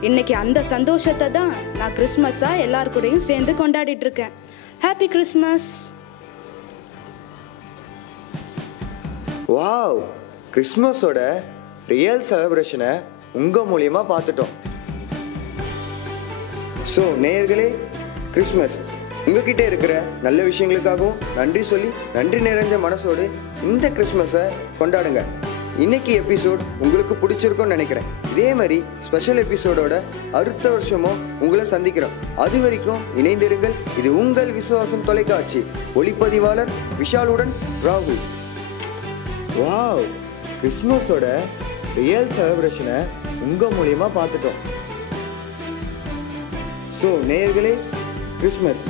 இன்னைக்கு அந்த சந்தோஷத்தை தான் நான் கிறிஸ்மஸா எல்லார் கூடயும் சேர்ந்து கொண்டாடிட்டு இருக்கேன். Happy Christmas. வாவ், கிறிஸ்மஸோட ரியல் செலிப்ரேஷனை உங்கள் மூலியமாக பார்த்துட்டோம். ஸோ நேயர்களே, கிறிஸ்மஸ் உங்ககிட்ட இருக்கிற நல்ல விஷயங்களுக்காகவும் நன்றி சொல்லி நன்றி நிறைஞ்ச மனசோடு இந்த கிறிஸ்மஸை கொண்டாடுங்க. இன்னைக்கு எபிசோட் உங்களுக்கு பிடிச்சிருக்கும்னு நினைக்கிறேன். இதே மாதிரி ஸ்பெஷல் எபிசோடோட அடுத்த வருஷமும் உங்களை சந்திக்கிறோம். அது வரைக்கும் இணைந்திருங்கள். இது உங்கள் விசுவாசம் தொலைக்காட்சி. ஒளிப்பதிவாளர் விஷாலுடன் ராகுல். வாவ், கிறிஸ்மஸோட ரியல் செலிப்ரேஷனை உங்கள் மூலியமா பார்த்துட்டோம். ஸோ நேயர்களே, கிறிஸ்மஸ்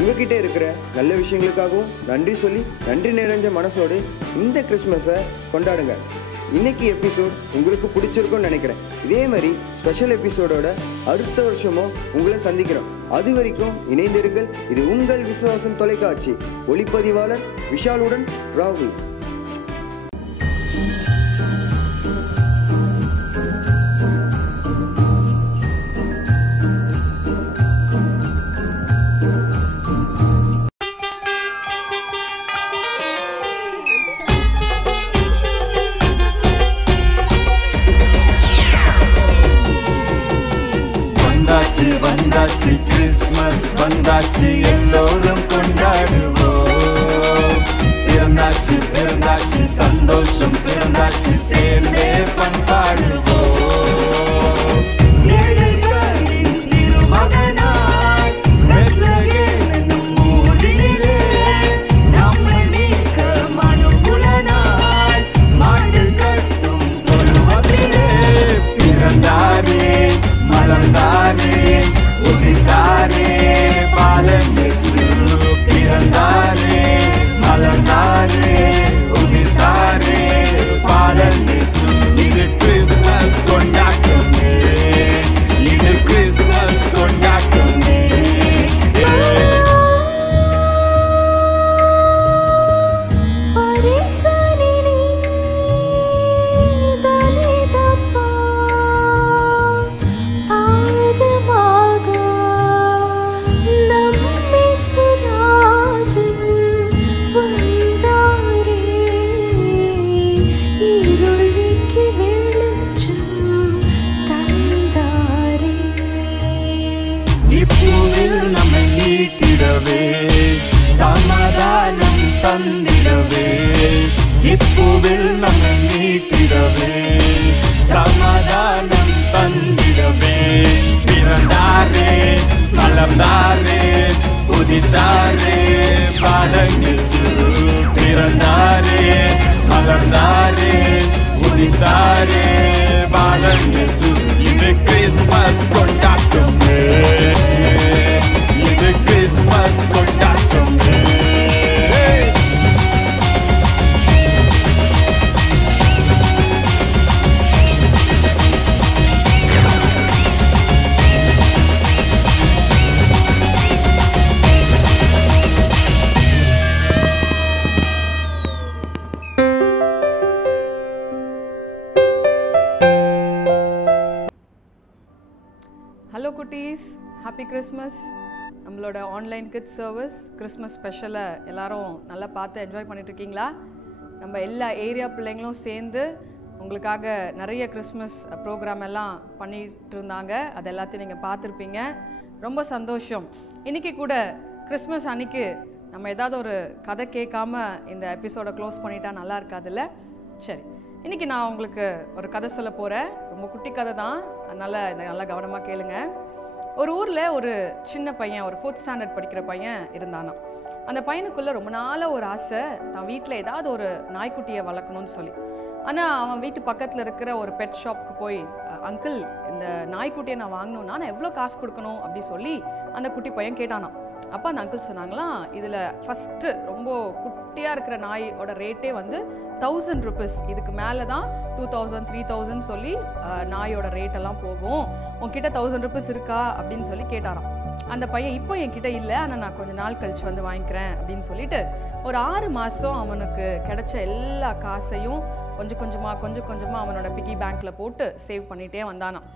உங்ககிட்ட இருக்கிற நல்ல விஷயங்களுக்காகவும் நன்றி சொல்லி நன்றி நிறைஞ்ச மனசோடு இந்த கிறிஸ்மஸை கொண்டாடுங்க. இன்னைக்கு எபிசோட் உங்களுக்கு பிடிச்சிருக்கும்னு நினைக்கிறேன். இதே மாதிரி ஸ்பெஷல் எபிசோடோட அடுத்த வருஷமும் உங்களை சந்திக்கிறோம். அது வரைக்கும் இணைந்திருங்கள். இது உங்கள் விசுவாசம் தொலைக்காட்சி. ஒளிப்பதிவாளர் விஷாலுடன் ராகுல். வந்தாச்சு கிறிஸ்மஸ் வந்தாச்சு, எல்லோரும் கொண்டாடுவோம். பிறந்தாச்சு சந்தோஷம் பிறந்தாச்சு, சேர்ந்தே பண்பாடுவோம். ஏழைகளின் திருமகனாய் பெத்லகேம் என்னும் ஊரினிலே நம்மை மீட்க மனுக்குலனாய் மாட்டு கட்டும் தொழுவத்திலே பிறந்தாரே, மலர்ந்தாரே, உதித்தாரே, பாலன் இயேசு. பிறந்தாரே, மலர்ந்தாரே, உதித்தாரே, பாலன் இயேசு. இது கிறிஸ்மஸ் கொண்டாட்டமே, இது கிறிஸ்மஸ் கொண்டாட்டமே. நம்மை மீட்டிடவே சமாதானம் தந்திடவே, இப்பூவில் நம்மை மீட்டிடவே சமாதானம் தந்திடவே. பிறந்தாரே, மலர்ந்தாரே, உதித்தாரே, பாலன் இயேசு. பிறந்தாரே, மலர்ந்தாரே, உதித்தாரே, பாலன் இயேசு. இது கிறிஸ்மஸ் கொண்டாட்டமே, இது கிறிஸ்மஸ் கொண்டாட்டமே. ஹலோ குட்டீஸ், ஹாப்பி கிறிஸ்மஸ். நம்மளோட ஆன்லைன் கிட்ஸ் சர்வீஸ் கிறிஸ்மஸ் ஸ்பெஷலை எல்லாரும் நல்லா பார்த்து என்ஜாய் பண்ணிட்டுருக்கீங்களா? நம்ம எல்லா ஏரியா பிள்ளைங்களும் சேர்ந்து உங்களுக்காக நிறைய கிறிஸ்மஸ் ப்ரோக்ராம் எல்லாம் பண்ணிகிட்டு இருந்தாங்க. அது எல்லாத்தையும் நீங்கள் பார்த்துருப்பீங்க. ரொம்ப சந்தோஷம். இன்றைக்கி கூட கிறிஸ்மஸ் அன்றைக்கி நம்ம ஏதாவது ஒரு கதை கேட்காம இந்த எபிசோடை க்ளோஸ் பண்ணிட்டா நல்லா இருக்காதுல்ல? சரி, இன்றைக்கி நான் உங்களுக்கு ஒரு கதை சொல்ல போகிறேன். ரொம்ப குட்டி கதை தான், அதனால் இதை நல்லா கவனமாக கேளுங்க. ஒரு ஊரில் ஒரு சின்ன பையன், ஒரு 4th ஸ்டாண்டர்ட் படிக்கிற பையன் இருந்தானா. அந்த பையனுக்குள்ளே ரொம்ப நாளாக ஒரு ஆசை, தான் வீட்டில் ஏதாவது ஒரு நாய்க்குட்டியை வளர்க்கணும்னு சொல்லி. ஆனால் அவன் வீட்டு பக்கத்தில் இருக்கிற ஒரு பெட் ஷாப்புக்கு போய், அங்கிள் இந்த நாய்க்குட்டியை நான் வாங்கணும்னா நான் எவ்வளோ காசு கொடுக்கணும் அப்படி சொல்லி அந்த குட்டி பையன் கேட்டானான். அப்போ அந்த அங்கிள் சொன்னாங்களாம், இதில் ஃபஸ்ட்டு ரொம்ப குட்டியாக இருக்கிற நாயோட ரேட்டே வந்து 1000 rupees. இதுக்கு மேலே தான் 2000 3000 சொல்லி நாயோட ரேட்டெல்லாம் போகும். உன்கிட்ட 1000 rupees இருக்கா அப்படின்னு சொல்லி கேட்டாராம். அந்த பையன் இப்போ என்கிட்ட இல்லை, ஆனால் நான் கொஞ்சம் நாள் கழிச்சு வந்து வாங்கிக்கிறேன் அப்படின்னு சொல்லிட்டு ஒரு 6 மாதம் அவனுக்கு கிடைச்ச எல்லா காசையும் கொஞ்சம் கொஞ்சமாக அவனோட பிகி பேங்க்கில் போட்டு சேவ் பண்ணிகிட்டே வந்தானான்.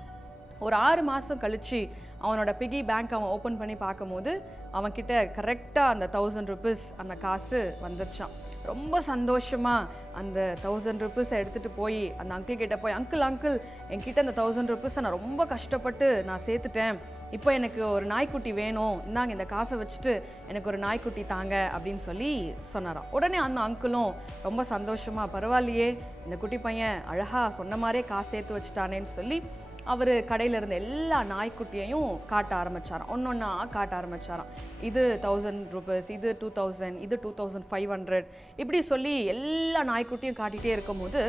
ஒரு 6 மாதம் கழித்து அவனோட பிகி பேங்க் அவன் ஓப்பன் பண்ணி பார்க்கும்போது அவன்கிட்ட கரெக்டாக அந்த 1000 rupees அந்த காசு வந்துருச்சான். ரொம்ப சந்தோஷமாக அந்த 1000 ருபீஸை எடுத்துகிட்டு போய் அந்த அங்கிள் கிட்ட போய், அங்கிள் என்கிட்ட அந்த 1000 ருபீஸை நான் ரொம்ப கஷ்டப்பட்டு நான் சேர்த்துட்டேன், இப்போ எனக்கு ஒரு நாய்க்குட்டி வேணும், இந்தாங்க இந்த காசை வச்சுட்டு எனக்கு ஒரு நாய்க்குட்டி தாங்க அப்படின்னு சொல்லி சொன்னாராம். உடனே அந்த அங்கிளும் ரொம்ப சந்தோஷமாக, பரவாயில்லையே இந்த குட்டி பையன் அழகாக சொன்ன மாதிரியே காசு சேர்த்து வச்சுட்டானேன்னு சொல்லி அவர் கடையில் இருந்த எல்லா நாய்க்குட்டியையும் காட்ட ஆரம்பித்தாராம். ஒன்றா காட்ட ஆரம்பித்தாராம். இது 1000 ருபீஸ், இது 2000, இது 2500, இப்படி சொல்லி எல்லா நாய்க்குட்டியும் காட்டிகிட்டே இருக்கும்போது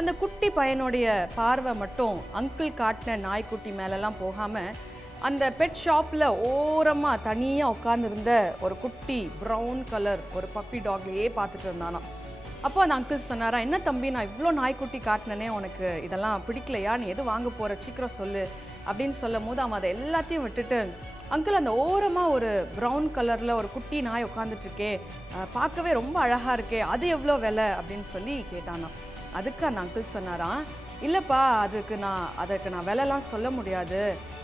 அந்த குட்டி பையனுடைய பார்வை மட்டும் அங்கிள் காட்டின நாய்க்குட்டி மேலெல்லாம் போகாமல் அந்த பெட் ஷாப்பில் ஓரமாக தனியாக உட்காந்துருந்த ஒரு குட்டி ப்ரௌன் கலர் ஒரு பப்பி டாக்லையே பார்த்துட்டு இருந்தானா. அப்போ அந்த அங்கிள் சொன்னாரா, என்ன தம்பி, நான் இவ்வளோ நாய்க்குட்டி காட்டினேனே, உனக்கு இதெல்லாம் பிடிக்கலையா, நீ எது வாங்க போகிற, சீக்கிரம் சொல்லு அப்படின்னு சொல்லும் போது அவன் அதை எல்லாத்தையும் விட்டுட்டு, அங்கிள் அந்த ஓரமாக ஒரு ப்ரௌன் கலரில் ஒரு குட்டி நாய் உட்காந்துட்ருக்கே, பார்க்கவே ரொம்ப அழகாக இருக்கே, அது எவ்வளோ விலை அப்படின்னு சொல்லி கேட்டானா. அதுக்கு அந்த அங்கிள் சொன்னாராம், இல்லைப்பா அதுக்கு நான் விலைலாம் சொல்ல முடியாது,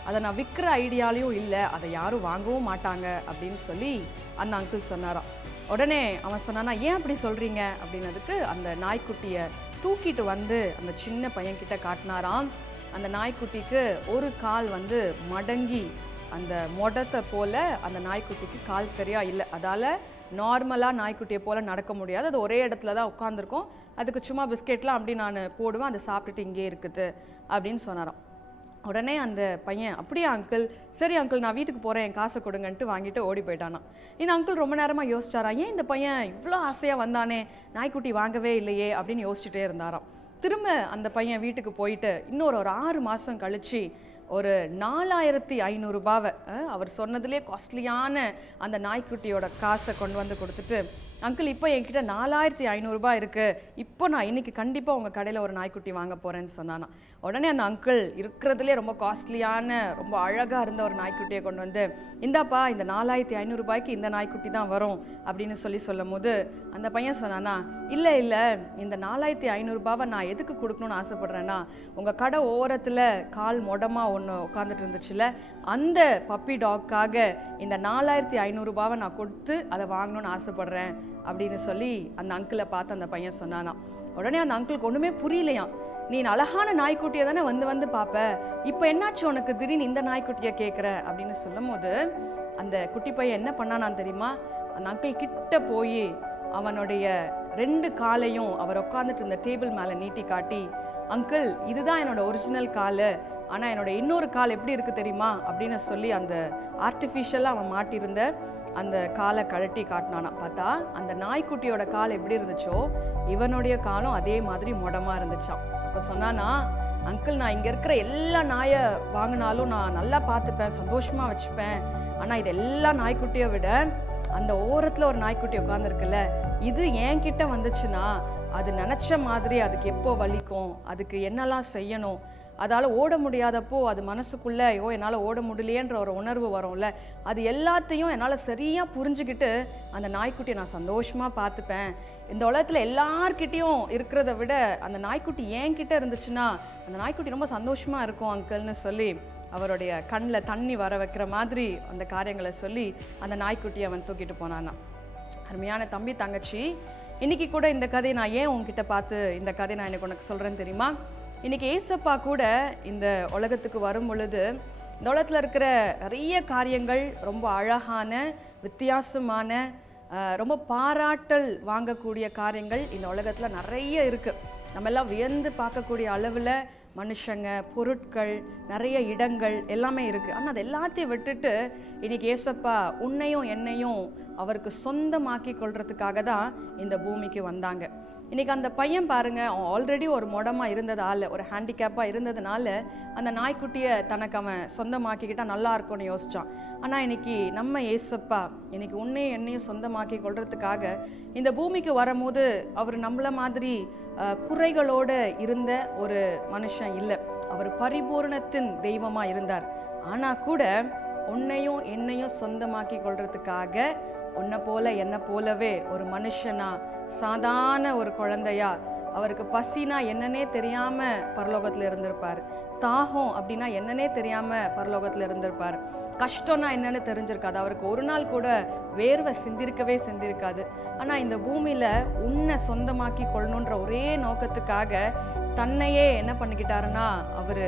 அதை நான் விற்கிற ஐடியாலையும் இல்லை, அதை யாரும் வாங்கவும் மாட்டாங்க அப்படின்னு சொல்லி அந்த அங்கிள் சொன்னாராம். உடனே அவன் சொன்னானா, ஏன் அப்படி சொல்கிறீங்க அப்படின்னதுக்கு அந்த நாய்க்குட்டியை தூக்கிட்டு வந்து அந்த சின்ன பையன்கிட்ட காட்டினாராம். அந்த நாய்க்குட்டிக்கு ஒரு கால் வந்து மடங்கி அந்த மொடத்தை போல் அந்த நாய்க்குட்டிக்கு கால் சரியாக இல்லை, அதால் நார்மலாக நாய்க்குட்டியை போல் நடக்க முடியாது, அது ஒரே இடத்துல தான் உட்காந்துருக்கும், அதுக்கு சும்மா பிஸ்கெட்லாம் அப்படி நான் போடுவேன், அதை சாப்பிட்டுட்டு இங்கே இருக்குது அப்படின்னு சொன்னாராம். உடனே அந்த பையன், அப்படியே அங்கிள், சரி அங்கிள் நான் வீட்டுக்கு போகிறேன், என் காசை கொடுங்கன்ட்டு வாங்கிட்டு ஓடி போயிட்டானா. இந்த அங்கிள் ரொம்ப நேரமாக யோசிச்சாராம், ஏன் இந்த பையன் இவ்வளோ ஆசையாக வந்தானே, நாய்க்குட்டி வாங்கவே இல்லையே அப்படின்னு யோசிச்சுட்டே இருந்தாராம். திரும்ப அந்த பையன் வீட்டுக்கு போயிட்டு இன்னொரு 6 மாதம் கழித்து ஒரு 4500 ரூபாவை அவர் சொன்னதுலேயே காஸ்ட்லியான அந்த நாய்க்குட்டியோட காசை கொண்டு வந்து கொடுத்துட்டு, அங்கிள் இப்போ என்கிட்ட 4500 ரூபாய் இருக்குது, இப்போ நான் இன்றைக்கி கண்டிப்பாக உங்கள் கடையில் ஒரு நாய்க்குட்டி வாங்க போகிறேன்னு சொன்னானா. உடனே அந்த அங்கிள் இருக்கிறதுலே ரொம்ப காஸ்ட்லியான ரொம்ப அழகாக இருந்த ஒரு நாய்க்குட்டியை கொண்டு வந்து, இந்தாப்பா இந்த 4500 ரூபாய்க்கு இந்த நாய்க்குட்டி தான் வரும் அப்படின்னு சொல்லும் போது அந்த பையன் சொன்னானா, இல்லை இந்த 4500 ரூபாவை நான் எதுக்கு கொடுக்கணும்னு ஆசைப்பட்றேன்னா, உங்கள் கடை ஓரத்தில் கால் மொடமாக ஒன்று உட்காந்துட்டு இருந்துச்சுல, அந்த பப்பி டாக்காக இந்த 4500 ரூபாவை நான் கொடுத்து அதை வாங்கணும்னு ஆசைப்பட்றேன் அப்படின்னு சொல்லி அந்த அங்கிளை பார்த்து அந்த பையன் சொன்னானா. உடனே அந்த அங்கிளுக்கு ஒன்றுமே புரியலையாம். நீ அழகான நாய்க்குட்டியை தானே வந்து பார்ப்ப, இப்போ என்னாச்சு உனக்கு திடீர்னு இந்த நாய்க்குட்டியை கேட்குற அப்படின்னு சொல்லும் போது அந்த குட்டி பையன் என்ன பண்ணானான்னு தெரியுமா, அந்த அங்கிள் கிட்ட போய் அவனுடைய 2 காலையும் அவர் உட்காந்துட்டு இருந்த டேபிள் மேலே நீட்டி காட்டி, அங்கிள் இதுதான் என்னோட ஒரிஜினல் கால், ஆனால் என்னோட இன்னொரு கால் எப்படி இருக்குது தெரியுமா அப்படின்னு சொல்லி அந்த ஆர்டிஃபிஷியலாக அவன் மாட்டியிருந்த அந்த காலை கழட்டி காட்டினானா. பார்த்தா அந்த நாய்க்குட்டியோட கால் எப்படி இருந்துச்சோ இவனுடைய காலும் அதே மாதிரி மொடமாக இருந்துச்சான். அப்போ சொன்னானா, அங்கிள் நான் இங்கே இருக்கிற எல்லா நாயை வாங்கினாலும் நான் நல்லா பார்த்துப்பேன், சந்தோஷமாக வச்சுப்பேன், ஆனால் இது எல்லா நாய்க்குட்டியை விட அந்த ஓரத்தில் ஒரு நாய்க்குட்டி உட்காந்துருக்குல்ல, இது என்கிட்ட வந்துச்சுன்னா அது நினச்ச மாதிரி அதுக்கு எப்போ வலிக்கும், அதுக்கு என்னெல்லாம் செய்யணும், அதால் ஓட முடியாதப்போ அது மனசுக்குள்ளே ஐயோ என்னால் ஓட முடியலையேன்ற ஒரு உணர்வு வரும்ல, அது எல்லாத்தையும் என்னால் சரியாக புரிஞ்சுக்கிட்டு அந்த நாய்க்குட்டியை நான் சந்தோஷமாக பார்த்துப்பேன், இந்த உலகத்தில் எல்லார்கிட்டையும் இருக்கிறத விட அந்த நாய்க்குட்டி என்கிட்ட இருந்துச்சுன்னா அந்த நாய்க்குட்டி ரொம்ப சந்தோஷமாக இருக்கும் அங்கிள்னு சொல்லி அவருடைய கண்ணில் தண்ணி வர வைக்கிற மாதிரி அந்த காரியங்களை சொல்லி அந்த நாய்க்குட்டியை அவன் தூக்கிட்டு போனானா. அருமையான தம்பி தங்கச்சி, இன்றைக்கி கூட இந்த கதையை நான் ஏன் உங்ககிட்ட பார்த்து இந்த கதையை நான் எனக்கு உனக்கு சொல்கிறேன்னு தெரியுமா, இன்றைக்கி ஏசப்பா கூட இந்த உலகத்துக்கு வரும் பொழுது இந்த உலகத்தில் இருக்கிற நிறைய காரியங்கள் ரொம்ப அழகான வித்தியாசமான ரொம்ப பாராட்டல் வாங்கக்கூடிய காரியங்கள் இந்த உலகத்தில் நிறைய இருக்குது. நம்ம எல்லாம் வியந்து பார்க்கக்கூடிய அளவில் மனுஷங்க, பொருட்கள், நிறைய இடங்கள் எல்லாமே இருக்குது. ஆனால் அது எல்லாத்தையும் விட்டுட்டு இன்றைக்கி ஏசப்பா உன்னையும் என்னையும் அவருக்கு சொந்தமாக்கி கொள்றதுக்காக தான் இந்த பூமிக்கு வந்தாங்க. இன்றைக்கி அந்த பையன் பாருங்கள், அவன் ஆல்ரெடி ஒரு மொடமாக இருந்ததால், ஒரு ஹேண்டிகேப்பாக இருந்ததுனால அந்த நாய்க்குட்டியை தனக்கு அவன் சொந்தமாக்கிக்கிட்டால் நல்லா இருக்கும்னு யோசித்தான். ஆனால் இன்றைக்கி நம்ம ஏசப்பா இன்றைக்கி உன்னையும் என்னையும் சொந்தமாக்கி கொள்றதுக்காக இந்த பூமிக்கு வரும்போது அவர் நம்மள மாதிரி குறைகளோடு இருந்த ஒரு மனுஷன் இல்லை, அவர் பரிபூர்ணத்தின் தெய்வமாக இருந்தார். ஆனால் கூட உன்னையும் என்னையும் சொந்தமாக்கி கொள்றதுக்காக உன்னை போல என்னை போலவே ஒரு மனுஷனா, சாதாரண ஒரு குழந்தையா, அவருக்கு பசினா என்னன்னே தெரியாமல் பரலோகத்தில் இருந்திருப்பார். தாகம் அப்படின்னா என்னன்னே தெரியாமல் பரலோகத்தில் இருந்திருப்பார். கஷ்டம்னா என்னன்னு தெரிஞ்சிருக்காது. அவருக்கு ஒரு நாள் கூட வேர்வை சிந்திருக்காது. ஆனால் இந்த பூமியில் உன்னை சொந்தமாக்கி கொள்ளணுன்ற ஒரே நோக்கத்துக்காக தன்னையே என்ன பண்ணிக்கிட்டாருன்னா அவர்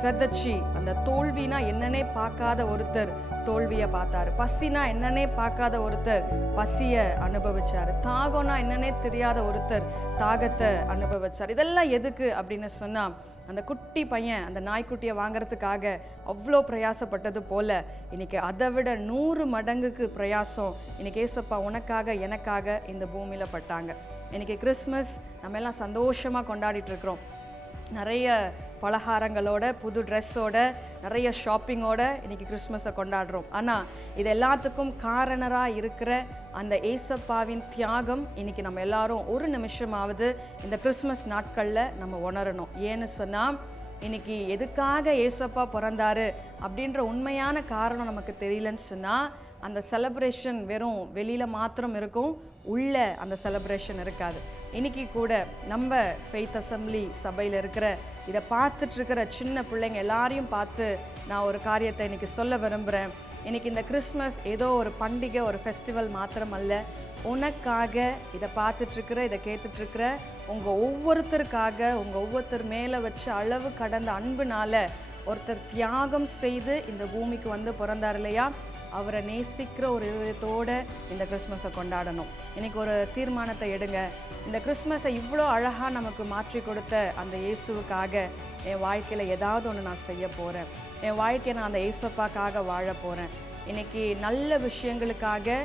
செதச்சி, அந்த தோல்வினா என்னன்னே பார்க்காத ஒருத்தர் தோல்வியை பார்த்தாரு. பசினா என்னன்னே பார்க்காத ஒருத்தர் பசியை அனுபவிச்சார். தாகம்னா என்னன்னே தெரியாத ஒருத்தர் தாகத்தை அனுபவிச்சார். இதெல்லாம் எதுக்கு அப்படின்னு சொன்னால், அந்த குட்டி பையன் அந்த நாய்க்குட்டியை வாங்கிறதுக்காக அவ்வளோ பிரயாசப்பட்டது போல் இன்றைக்கி அதை விட 100 மடங்குக்கு பிரயாசம் இன்றைக்கி ஏசப்பா உனக்காக எனக்காக இந்த பூமியில் பட்டாங்க. இன்றைக்கி கிறிஸ்மஸ் நம்ம எல்லாம் சந்தோஷமாக கொண்டாடிட்டுருக்குறோம். நிறைய பலகாரங்களோட, புது ட்ரெஸ்ஸோட, நிறைய ஷாப்பிங்கோட இன்றைக்கி கிறிஸ்மஸை கொண்டாடுறோம். ஆனால் இது எல்லாத்துக்கும் காரணராக இருக்கிற அந்த ஏசப்பாவின் தியாகம் இன்றைக்கி நம்ம எல்லாரும் ஒரு நிமிஷமாவது இந்த கிறிஸ்மஸ் நாட்களில் நம்ம உணரணும். ஏன்னு சொன்னால், இன்றைக்கி எதுக்காக ஏசப்பா பிறந்தாரு அப்படின்ற உண்மையான காரணம் நமக்கு தெரியலன்னு சொன்னால், அந்த செலப்ரேஷன் வெறும் வெளியில் மாத்திரம் இருக்கும், உள்ள அந்த செலப்ரேஷன் இருக்காது. இன்றைக்கி கூட நம்ம ஃபெய்த் அசம்பிளி சபையில் இருக்கிற இதை பார்த்துட்ருக்கிற சின்ன பிள்ளைங்க எல்லாரையும் பார்த்து நான் ஒரு காரியத்தை இன்றைக்கி சொல்ல விரும்புகிறேன். இன்றைக்கி இந்த கிறிஸ்மஸ் ஏதோ ஒரு பண்டிகை, ஒரு ஃபெஸ்டிவல் மாத்திரம் அல்ல. உனக்காக இதை பார்த்துட்ருக்கிற, இதை கேட்டுட்ருக்கிற உங்கள் ஒவ்வொருத்தருக்காக, உங்கள் ஒவ்வொருத்தர் மேலே வச்ச அளவு கடந்த அன்புனால ஒருத்தர் தியாகம் செய்து இந்த பூமிக்கு வந்து பிறந்தார் இல்லையா, அவரை நேசிக்கிற ஒரு இதயத்தோடு இந்த கிறிஸ்மஸை கொண்டாடணும். இன்றைக்கி ஒரு தீர்மானத்தை எடுங்க. இந்த கிறிஸ்மஸை இவ்வளோ அழகாக நமக்கு மாற்றி கொடுத்த அந்த இயேசுவுக்காக என் வாழ்க்கையில் ஏதாவது ஒன்று நான் செய்ய போகிறேன். என் வாழ்க்கையை நான் அந்த இயேசப்பாக்காக வாழ போகிறேன். இன்றைக்கி நல்ல விஷயங்களுக்காக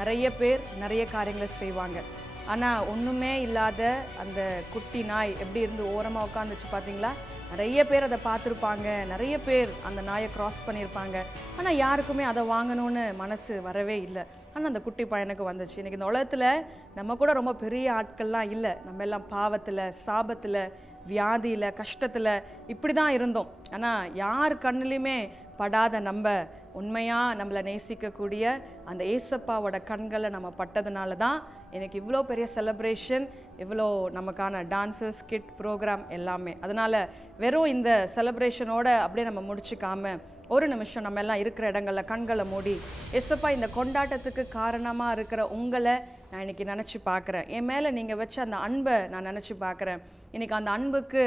நிறைய பேர் நிறைய காரியங்களை செய்வாங்க. ஆனால் ஒன்றுமே இல்லாத அந்த குட்டி நாய் எப்படி இருந்து ஓரமாக உட்காந்துச்சு பார்த்தீங்களா? நிறைய பேர் அதை பார்த்துருப்பாங்க, நிறைய பேர் அந்த நாயை க்ராஸ் பண்ணியிருப்பாங்க. ஆனால் யாருக்குமே அதை வாங்கணும்னு மனசு வரவே இல்லை. ஆனால் அந்த குட்டி பையனுக்கு வந்துச்சு. இன்றைக்கி இந்த உலகத்தில் நம்ம கூட ரொம்ப பெரிய ஆட்கள்லாம் இல்லை. நம்ம எல்லாம் பாவத்தில், சாபத்தில், வியாதியில், கஷ்டத்தில் இப்படி தான் இருந்தோம். ஆனால் யார் கண்ணுலையுமே படாத நம்ம உண்மையாக நம்மளை நேசிக்கக்கூடிய அந்த ஏசப்பாவோட கண்களை நம்ம பட்டதுனால தான் எனக்கு இவ்வளோ பெரிய செலிப்ரேஷன், இவ்வளோ நமக்கான டான்ஸஸ், ஸ்கிட் ப்ரோக்ராம் எல்லாமே. அதனால் வெறும் இந்த செலிப்ரேஷனோட அப்படியே நம்ம முடிச்சுக்காம ஒரு நிமிஷம் நம்ம எல்லாம் இருக்கிற இடங்களில் கண்களை மூடி, ஏசப்பா இந்த கொண்டாட்டத்துக்கு காரணமாக இருக்கிற உங்களை நான் இன்றைக்கி நினச்சி பார்க்குறேன். என் மேலே நீங்கள் வச்ச அந்த அன்பை நான் நினச்சி பார்க்குறேன். இன்றைக்கி அந்த அன்புக்கு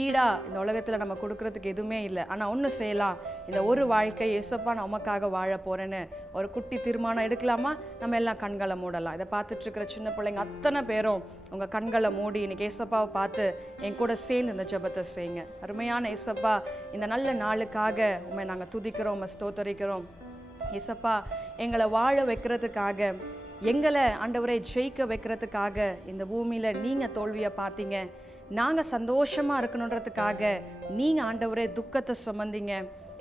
ஈடாக இந்த உலகத்தில் நம்ம கொடுக்குறதுக்கு எதுவுமே இல்லை. ஆனால் ஒன்று செய்யலாம், இந்த ஒரு வாழ்க்கை ஏசப்பா நான் உமக்காக வாழ போகிறேன்னு ஒரு குட்டி தீர்மானம் எடுக்கலாமா? நம்ம எல்லாம் கண்களை மூடலாம். இதை பார்த்துட்ருக்கிற சின்ன பிள்ளைங்க அத்தனை பேரும் உங்கள் கண்களை மூடி இன்றைக்கி ஏசப்பாவை பார்த்து என் கூட சேர்ந்து இந்த ஜெபத்தை செய்யுங்க. அருமையான ஏசப்பா, இந்த நல்ல நாளுக்காக உண்மை நாங்கள் துதிக்கிறோம், உண்மை ஸ்தோத்தரிக்கிறோம். ஏசப்பா, எங்களை வாழ வைக்கிறதுக்காக, எங்களை ஆண்டவரே ஜெயிக்க வைக்கிறதுக்காக இந்த பூமியில் நீங்கள் தோல்வியை பார்த்தீங்க. நாங்கள் சந்தோஷமாக இருக்கணுன்றதுக்காக நீங்கள் ஆண்டவரே துக்கத்தை சுமந்தீங்க.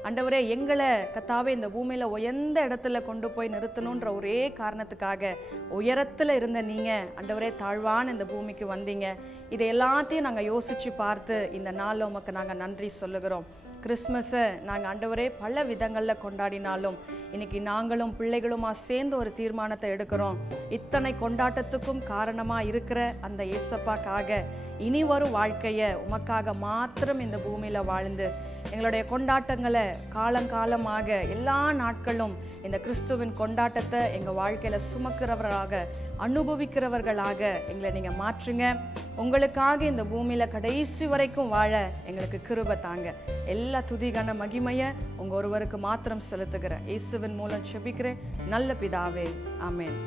ஆண்டவரே, எங்களை கத்தாவே இந்த பூமியில் உயர்ந்த இடத்துல கொண்டு போய் நிறுத்தணுன்ற ஒரே காரணத்துக்காக உயரத்தில் இருந்த நீங்கள் ஆண்டவரே தாழ்வான இந்த பூமிக்கு வந்தீங்க. இதை எல்லாத்தையும் நாங்கள் யோசித்து பார்த்து இந்த நாளில் உமக்கு நாங்கள் நன்றி சொல்லுகிறோம். கிறிஸ்மஸை நாங்கள் ஆண்டவரே பல விதங்களில் கொண்டாடினாலும் இன்றைக்கி நாங்களும் பிள்ளைகளுமா சேர்ந்து ஒரு தீர்மானத்தை எடுக்கிறோம். இத்தனை கொண்டாட்டத்துக்கும் காரணமாக இருக்கிற அந்த ஏசப்பாக்காக இனி வரும் வாழ்க்கையை உமக்காக மாத்திரம் இந்த பூமியில் வாழ்ந்து எங்களுடைய கொண்டாட்டங்களை காலங்காலமாக எல்லா நாட்களும் இந்த கிறிஸ்துவின் கொண்டாட்டத்தை எங்கள் வாழ்க்கையில் சுமக்கிறவர்களாக, அனுபவிக்கிறவர்களாக எங்களை நீங்கள் மாற்றுங்க. உங்களுக்காக இந்த பூமியில் கடைசி வரைக்கும் வாழ எங்களுக்கு கிருபை தாங்க. எல்லா துதிகான மகிமையை உங்கள் ஒருவருக்கு மாத்திரம் செலுத்துகிறேன். இயேசுவின் மூலம் ஜெபிக்கிறேன் நல்ல பிதாவே, ஆமென்.